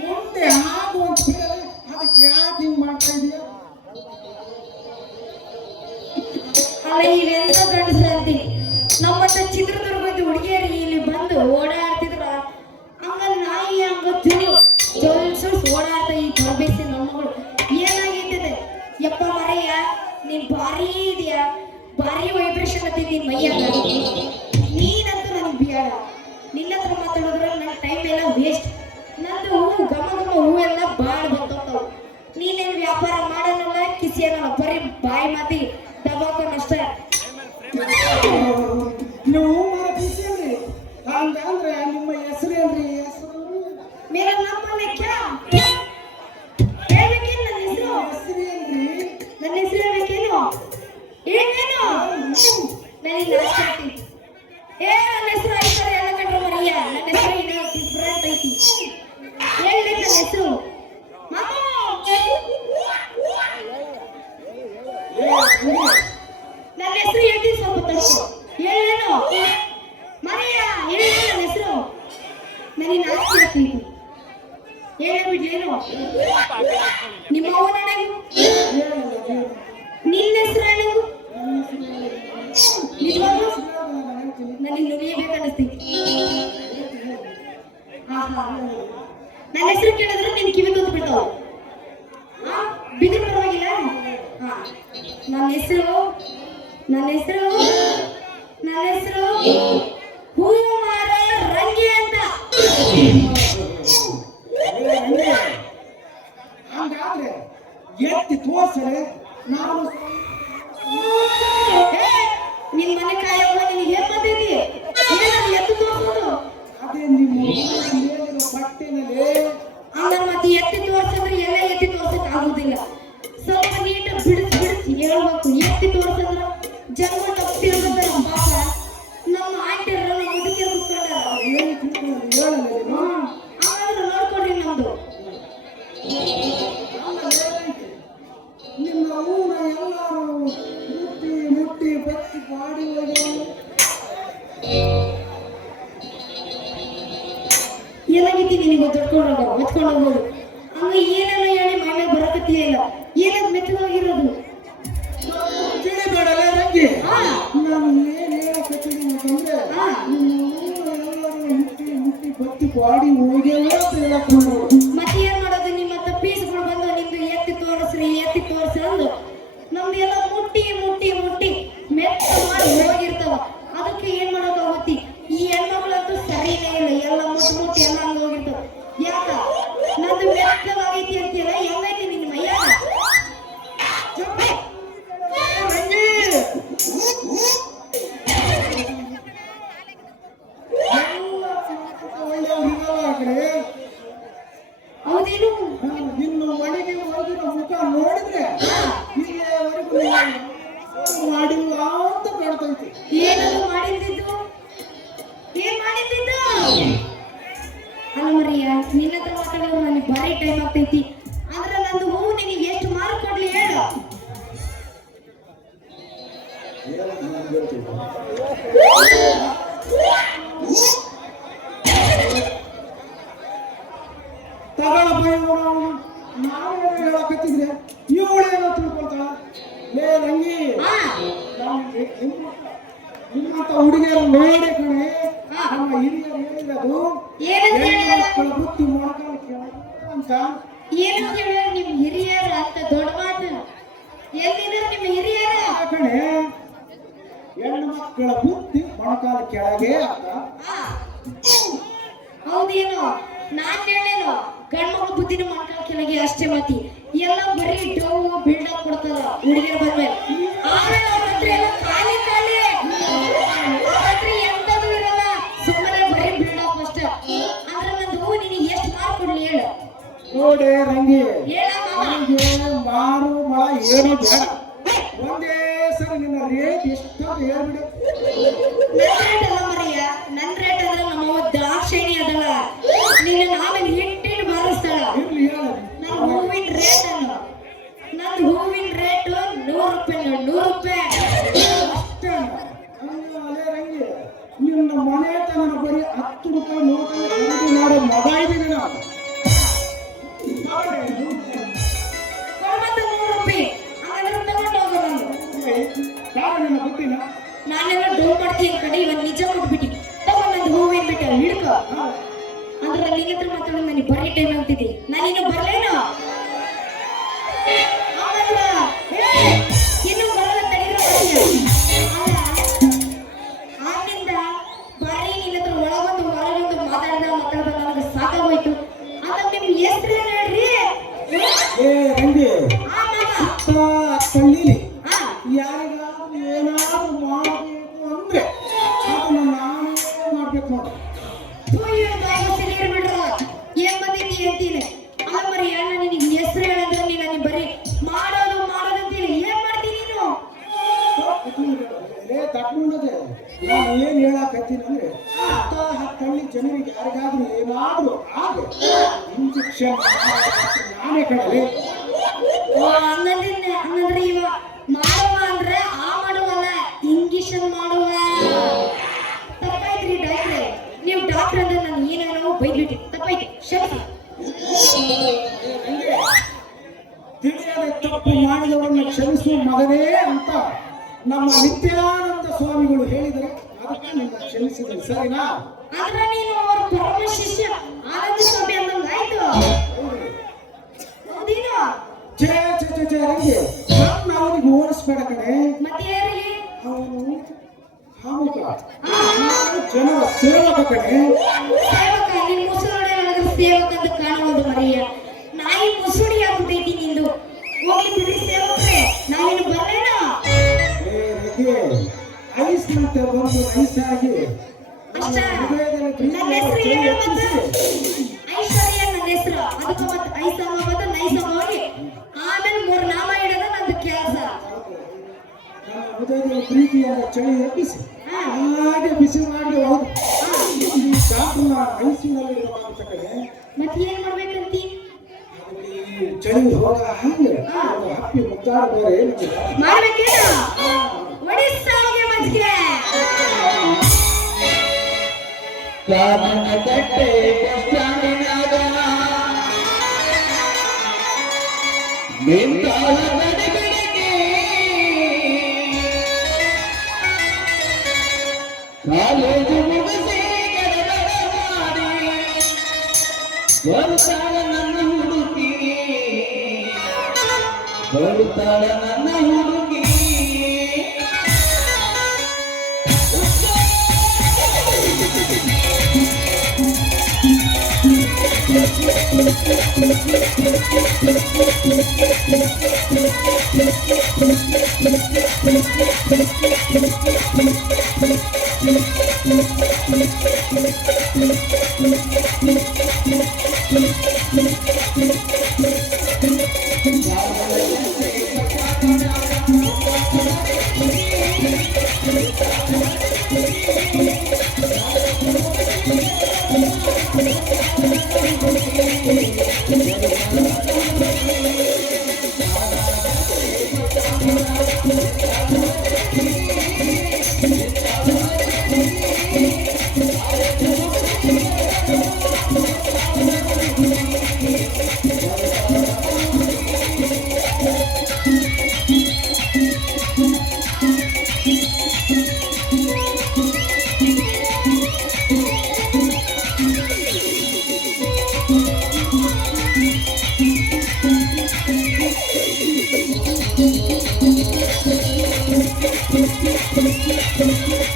ಮುಂದೆ ಆಗುವಂತ ಹೇಳಿ ಅದಕ್ಕೆ ಯಾಕೆ ಹಿಂಗ್ ಮಾಡ್ತಾ ಇದೀಯ? ಅಲ್ಲ ಇವೆಂತ ಗಂಡಸ್ರ ಅಂತೀನಿ ನಮ್ಮತ್ತ ಚಿತ್ರದುರ್ಗದ ಹುಡುಗಿಯರು ಇಲ್ಲಿ ಬಂದು ಓಡಾಡ್ತಿದ್ರ ಹಂಗ ನಾಯಿ ಹಂಗ ತಿರು ಜೋಲ್ಸು ಓಡಾಡ್ತಾ ಈ ತರಬೇತಿ ನಮ್ಮಗಳು ಏನಾಗಿರ್ತದೆ ಯಪ್ಪ ಮರೆಯ ನೀನ್ ಭಾರಿ ಇದೆಯಾ ಭಾರಿ ವೈಬ್ರೇಷನ್ ಅತಿ ನಿನ್ ಮೈಯಾಗ ನೀನಂತೂ ನನ್ಗೆ ಬೇಡ ನಿನ್ನ ಹತ್ರ ಮಾತಾಡಿದ್ರೆ ನನ್ನ ಟೈಮ್ ಎಲ್ಲ ವೇಸ್ಟ್ ನಂದು ಹೂವು ಘಮ ಘಮ ಹೂವೆಲ್ಲ ಬಾಳ್ ಬರ್ತಾವ್ ನೀನೇನು ವ್ಯಾಪಾರ ಮಾಡೋನಲ್ಲ ಕಿಸಿಯನಲ್ಲ ಬರೀ ಬಾಯಿ ಮಾತಿ ದಬಾಕೋನಷ್ಟೇ ನೀವು ಬಿಸಿಲ್ರಿ ಹಂಗಂದ್ರೆ ನಿಮ್ಮ ಹೆಸರೇನ್ರಿ? ಹೆಸರು ಮೇರಾ ನಾಮ ಲೇಖ್ಯಾ ಹೇಳ್ಬೇಕೇನು ನನ್ನ ಹೆಸರು ಹೆಸರೇನ್ರಿ? ನನ್ನ ಹೆಸರು ಹೇಳ್ಬೇಕೇನು ಏನೇನು ನನಗೆ ನಾಚಿಕೆ ಆಗ್ತೈತಿ ನನ್ನ ಹೆಸರು ಐತಾರೆ ಎಲ್ಲ ಕಂಡ್ರೆ ಮರಿಯ ನನ್ನ ಹೆಸರು ಇನ್ನೂ ಡಿಫ್ರೆಂಟ್ ಐತಿ ಹೇಳಿ ನನ್ನ ಹೆಸರು ನನ್ನ ಹೆಸರು ಹೇಳ್ತೀನಿ ಸ್ವಲ್ಪ ತಡ್ಕೊ ಹೇಳೇನು ಮರಿಯ ಹೇಳಿ ನನ್ನ ಹೆಸರು ನನಗೆ ನಾಚಿಕೆ ಆಗ್ತೈತಿ ಹೇಳ ಬಿಡ್ಲೇನು ನಿಮ್ಮ ಅವನ ನಿನ್ನ ಹೆಸರು ಏನು ನಿಜವಾಗ್ಲೂ ನನಗೆ ನುಡಿಯಬೇಕನ್ನಿಸ್ತೈತಿ ನನ್ನ ಹೆಸರು ಕೇಳಿದ್ರೆ ನಿನ್ ಕಿವಿ ತೊಂದು ಬಿಡ್ತಾವ ಬಿದ್ರು ಪರವಾಗಿಲ್ಲ ನನ್ನ ಹೆಸರು ಹೂವು ಮಾರ ರಂಗಿ ಅಂತ ಹಂಗಾದ್ರೆ ಎತ್ತಿ ತೋರ್ಸರೆ ನಾನು ನಿನ್ ಮನೆ ಕಾಯವ ನಿನಗೆ ಏನ್ ಬಂದೈತಿ ಏನದು ಎತ್ತು ತೋರ್ಸೋದು ಅದೇ ನಿಮ್ಮ ಮೇಲಿನ ಬಟ್ಟೆನಲ್ಲಿ ಹಂಗಾರೆ ಮತ್ತೆ ಎತ್ತಿ ತೋರ್ಸಂದ್ರೆ ಎಲ್ಲ ಎತ್ತಿ ತೋರ್ಸಕ್ ಆಗುದಿಲ್ಲ ಸ್ವಲ್ಪ ನೀಟ ಬಿಡಿಸಿ ಹೇಳ್ಬೇಕು ಎತ್ತಿ ತೋರ್ಸಂದ್ರ ಜನ್ಮ ತಪ್ಪಿರ್ಬೇಕಾರ ಪಾಪ ನಮ್ಮ ಆಂಟಿಯರೆಲ್ಲ ಮುದುಕಿ ಕೂತ್ಕೊಂಡಾರ ಏನು ತಿಳ್ಕೊಂಡು ಹೇಳಲ್ಲ ಹಾಗಾದ್ರೆ ನೋಡ್ಕೊಡ್ರಿ ನಮ್ದು ನಿಮ್ಮ ಊರ ಎಲ್ಲರೂ ಮುಟ್ಟಿ ಬತ್ತಿ ಬಾಡಿ ಹೋಗಿ ಏನಾಗಿತ್ತು ನಿನಗೆ ಹೊತ್ಕೊಂಡು ಹೋಗೋದು ಹಂಗ ಏನೆಲ್ಲ ಹೇಳಿ ಮನೆ ಬರಕತ್ತೀಯ ಇಲ್ಲ ಏನದು ಮೆತ್ತಗಾಗಿರೋದು ತಿಳಿಬೇಡಲ್ಲ ರಂಗಿ ಹಾ ನಾನು ಏನು ಹೇಳಕತ್ತೀನಿ ಅಂತಂದ್ರೆ ಹಾ ನಿಮ್ಮ ಊರ ಎಲ್ಲರೂ ಮುಟ್ಟಿ ಬತ್ತಿ ಬಾಡಿ ಹೋಗ್ಯಾವ ಅಂತ ಹೇಳಕೊಂಡು ಮತ್ತೆ ಏನ್ ಮಾಡೋದು ನಿಮ್ಮ ಹತ್ರ ಪೀಸ್ಗಳು ಬಂದು ನಿಮ್ದು ಎತ್ತಿ ತೋರಿಸ್ರಿ ಅಂದು ನಮ್ದು ಎಲ್ಲ ಮುಟ್ಟಿ ಮೆತ್ತ ಮಾಡಿ ಹೋಗಿರ್ತಾವ ಅದಕ್ಕೆ ಏನ್ ಮಾಡೋಕ್ಕಾಗತ್ತಿ ಈ ಹೆಣ್ಮಕ್ಳಂತೂ ಸರಿನೇ ಇಲ್ಲ ಎಲ್ಲ ಮುಟ್ಟಿ ಎಲ್ಲ ಹಂಗ ಹೋಗಿರ್ತಾವ ಯಾಕ ನಂದು ಮೆತ್ತವಾಗೈತಿ ಅಂತೀರ ಹೆಂಗೈತಿ ನಿನ್ನ ಮೈಯಾಗ ಹೌದೇನು ನಿನ್ನ ಮನೆಗೆ ಹೋಗಿರೋ ಮುಖ ನೋಡಿದ್ರೆ ಇಲ್ಲಿವರೆಗೂ ಮಾಡಿಲ್ಲ ಅಂತ ಕಾಣ್ತೈತಿ. ಏನದು ಮಾಡಿದ್ದು ಏನ್ ಮಾಡಿದ್ದು ಅಲ್ಲ ಮರಿಯ ನಿನ್ನ ಹತ್ರ ಮಾತಾಡೋದು ನನಗೆ ಭಾರಿ ಟೈಮ್ ಆಗ್ತೈತಿ ಆದ್ರೆ ನಂದು ಹೂವು ನಿನಗೆ ಎಷ್ಟು ಮಾರ್ಕ್ ಕೊಡ್ಲಿ ಹೇಳು ನಮ್ಮ ಹಿರಿಯರು ಹೇಳಿರೋದು ಏನಂತ ಹೇಳಿದಾರೆ? ಹೆಣ್ಮಕ್ಳ ಬುದ್ಧಿ ಮೊಣಕಾಲು ಕೆಳಗೆ ಅಂತ. ಏನಂತ ಹೇಳಿದ್ರೆ ನಿಮ್ ಹಿರಿಯರ ಅಂತ ದೊಡ್ಡ ಮಾತು. ಎಲ್ಲಿದ್ದಾರೆ ನಿಮ್ಮ ಹಿರಿಯರ? ಆ ಕಣೆ ಹೆಣ್ಮಕ್ಳ ಬುದ್ಧಿ ಮೊಣಕಾಲು ಕೆಳಗೆ ಅಂತ. ಆ, ಹೌದೇನೋ ನಾನ್ ಹೇಳೇನೋ ಗಂಡ್ಮಕ್ಳ ಬುದ್ಧಿನ ಮಕ್ಕಳ ಕೆಳಗೆ ಅಷ್ಟೇ ಮತಿ ಎಲ್ಲ ಬರೀ ಡೌ ಬಿಲ್ಡಪ್ ಕೊಡ್ತಾರ ಹುಡುಗಿಯರು ಬಂದ್ಮೇಲೆ. ಆಮೇಲೆ ಅವ್ರ ಹತ್ರ ಎಲ್ಲ ಖಾಲಿ ಖಾಲಿ, ಅವ್ರ ಹತ್ರ ಎಂತದೂ ಇರಲ್ಲ, ಸುಮ್ಮನೆ ಬರೀ ಬಿಲ್ಡಪ್ ಅಷ್ಟೇ. ಅಂದ್ರೆ ನಂದು ನಿನಗೆ ಎಷ್ಟು ಮಾರ್ಕ್ ಕೊಡ್ಲಿ ಹೇಳು? ನೋಡಿ ರಂಗಿ, ಹೇಳ ಮಾಮ. ನನಗೆ ಮಾರು ಮಳ ಏನು ಬೇಡ. ಒಂದೇ ಸರಿ ನಿನ್ನ ರೇಟ್ ಎಷ್ಟು ಹೇಳ್ಬಿಡು. ನನ್ ರೇಟ್ ಅಲ್ಲ ಮರಿಯ, ನನ್ ರೇಟ್ ಅಂದ್ರೆ ನಮ್ಮವ್ವ ದಾಕ್ಷಿಣಿ ಅದಲ್ಲ, ನಿನ್ನ ಆಮೇಲೆ ಹಿಟ್ಟಿನ ಬಾರಿಸ್ತಾಳ. ಇರ್ಲಿ ಹೇಳ. ನನ್ನ ಹೂವಿನ ರೇಟ್ ಅನ್ನು, ನನ್ನ ಹೂವಿನ ರೇಟ್ 100 ರೂಪಾಯಿ, 100 ರೂಪಾಯಿ ಅಷ್ಟೇ ಅದೇ ರಂಗಿ, ನಿನ್ನ ಮನೆತನ ಬರೀ 10 ರೂಪಾಯಿ ನೋಟಲ್ಲಿ ಖರೀದಿ ಮಾಡೋ ಮಗ ಇದ್ದೀನಿ ನಾನು. ಮತ್ತೆ 100 ರೂಪಾಯಿ ಹಾಗಾದ್ರೆ ತಗೊಂಡು ಹೋಗೋ ನಾನು. ಯಾರು ನಿನ್ನ ಬುದ್ಧಿನ? ನಾನೆಲ್ಲ ಡೌ ಮಾಡ್ತೀನಿ ಕಡೆ ಇವತ್ತು ನಿಜ ಕೊಟ್ಬಿಟ್ಟು ತಗೊಂಡು ನಂದು ಹೂವಿನ ಬಿಟ್ಟ ಹಿಡ್ಕೊ. ಅಂದ್ರೆ ನಿನ್ನ ಹತ್ರ ಮಾತಾಡೋದು ನನಗೆ ಬರೀ ಟೈಮ್ ಆಗ್ತಿದ್ದೆ, ನಾನಿನ್ನು ಬರ್ಲೇನು? ಇನ್ನು ಬರಲ್ಲ ತಡೀರೋ. ಆಗಿಂದ ಬರೀ ನಿನ್ನ ಹತ್ರ ಒಳಗೊಂದು ಹೊರಗೊಂದು ಮಾತಾಡ್ದ ನನಗೆ ಸಾಕಾಗೋಯ್ತು. ಅದ ನಿಮ್ ಹೆಸರು ಹೇಳ್ರಿ. ಏ ರಂಗಿ, ಆ ಮಾಮ. ತಳ್ಳೀಲಿ ಹಾ ಯಾರಿಗಾದ್ರೂ ಏನಾದ್ರೂ ಮಾಡಬೇಕು ಅಂದ್ರೆ ಅದನ್ನ ನಾನೇ ಮಾಡ್ಬೇಕು ನೋಡಿ. ಏನ್ ಬಂದಿದ್ದಿ ಅಂತೀನಿ. ಅಲ್ಲ ಮರಿ ಅಣ್ಣ ನಿನಗೆ ಹೆಸರು ಹೇಳಿದ್ರೆ ನೀನು ಬರೀ ಮಾಡೋದು ಮಾಡೋದು ಅಂತೀನಿ. ಏನ್ ಮಾಡ್ತೀನಿ ನೀನು? ತಗೊಂಡದೆ ನಾನು ಏನ್ ಹೇಳಕತ್ತೀನಿ ಅಂದ್ರೆ ಹಳ್ಳಿ ಜನರಿಗೆ ಯಾರಿಗಾದ್ರೂ ಏನಾದ್ರೂ ಆಗ ಇಂಜೆಕ್ಷನ್ ನಾನೇ ಕಡಲೆ. ಹಂಗಂದ್ರೆ ಇವ ಮಾಡುವ ಅಂದ್ರೆ ಆ ಮಾಡುವಲ್ಲ, ಇಂಜೆಕ್ಷನ್ ಮಾಡುವ. ತಪ್ಪಾಯ್ತ್ರಿ ಡಾಕ್ಟ್ರೆ, ನೀವು ಡಾಕ್ಟರ್ ಅಂದ್ರೆ ನಾನು ಏನೇನೋ ಬೈದ್ಬಿಟ್ಟು ತಪ್ಪಾಯ್ತು, ಕ್ಷಮಿಸಿ. ತಿಳಿಯದೆ ತಪ್ಪು ಮಾಡಿದವರನ್ನ ಕ್ಷಮಿಸುವ ಮಗನೇ ಅಂತ ನಮ್ಮ ನಿತ್ಯಾನಂದ ಸ್ವಾಮಿಗಳು ಹೇಳಿದರೆ ಅದಕ್ಕೆ ನಿನ್ನ ಕ್ಷಮಿಸಿದೆ, ಸರಿನಾ? ಆದ್ರೆ ನೀನು ಅವ್ರ ಪರಮ ಶಿಷ್ಯ ಆನಂದ ಸ್ವಾಮಿ ಅನ್ನಂಗ ಆಯ್ತು. ಹೌದೇನೋ? ಛೇ ಛೇ ಛೇ ಛೇ ರಂಗಿ, ನನ್ನ ಅವನಿಗೆ ಹೋಲಿಸ್ಬೇಡ ಕಣೆ. ಮತ್ತೆ ಯಾರಿಗೆ? ಅವನು ಹಾವುಕ, ನಾನು ಜನರ ಸೇವಕ ಕಣೆ. ಸೇವಕ, ನಿನ್ ಮುಸುಳಿ ನನಗೆ ಸೇವಕ ಅಂತ ಕಾಣುವುದು ಮರಿಯ. ನಾಯಿ ಮುಸುಡಿ ಆಗ್ಬಿಟ್ಟೈತಿ ನಿಂದು. ಹೋಗ್ಲಿ ಬಿಡಿ ಸೇವಕ್ರೆ, ನಾವಿನ್ನು ಬರ್ಲೇನೋ? ಏ ರಂಗಿ, ಐಸ್ ಮತ್ತೆ ಬಂದು ಐಸಾಗಿ ಅಷ್ಟ ಹೃದಯದಲ್ಲಿ ನನ್ನ ಹೆಸರು ಏನು ಮತ್ತೆ? ಐಶ್ವರ್ಯ ನನ್ನ ಹೆಸರು. ಅದಕ್ಕೆ ಮತ್ತೆ ಐಸಮ್ಮ ಮತ್ತೆ ನೈಸಮ್ಮ ಹೋಗಿ ಆಮೇಲೆ 3 ನಾಮ ಇಡೋದು ನಂದು ಕೆಲಸ. ನನ್ನ ಹೃದಯದಲ್ಲಿ ಪ್ರೀತಿಯಾದ ಚಳಿ ಎಬ್ಬಿಸಿ ಹಾಗೆ ಬಿಸಿ ಮಾಡಿ ಹೋದ ಈ ಡಾಕ್ಟರ್ನ ಐಸಿಯುನಲ್ಲಿರುವಂತ ಕಡೆ ಮತ್ತೆ ಏನ್ ಮಾಡ್ಬೇಕಂತಿ? ಅದಕ್ಕೆ ಚಳಿ ಹೋಗ ಹಾಗೆ ಹಪ್ಪಿ ಮುದ್ದಾಡ ಬೇರೆ ಮಾಡ್ಬೇಕೇನು? ಒಡಿಸ್ಸಾಗೆ ಮಜ್ಜಿಗೆ. ಕಾಮನಕಟ್ಟೆ ಬಸ್ಟಾಂಡಿನಾಗ ನಿಂತಾಳ ಗಡಿಬಿಡಿಗೆ ಕಾಲೇಜು ಮುಗಿಸಿ ಗಡಬಡ ಮಾಡಿ ಬರ್ತಾಳ ನನ್ನ ಹುಡುಗಿ, ಬರ್ತಾಳ ನನ್ನ ಹುಡುಗಿ.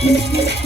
Thank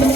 you.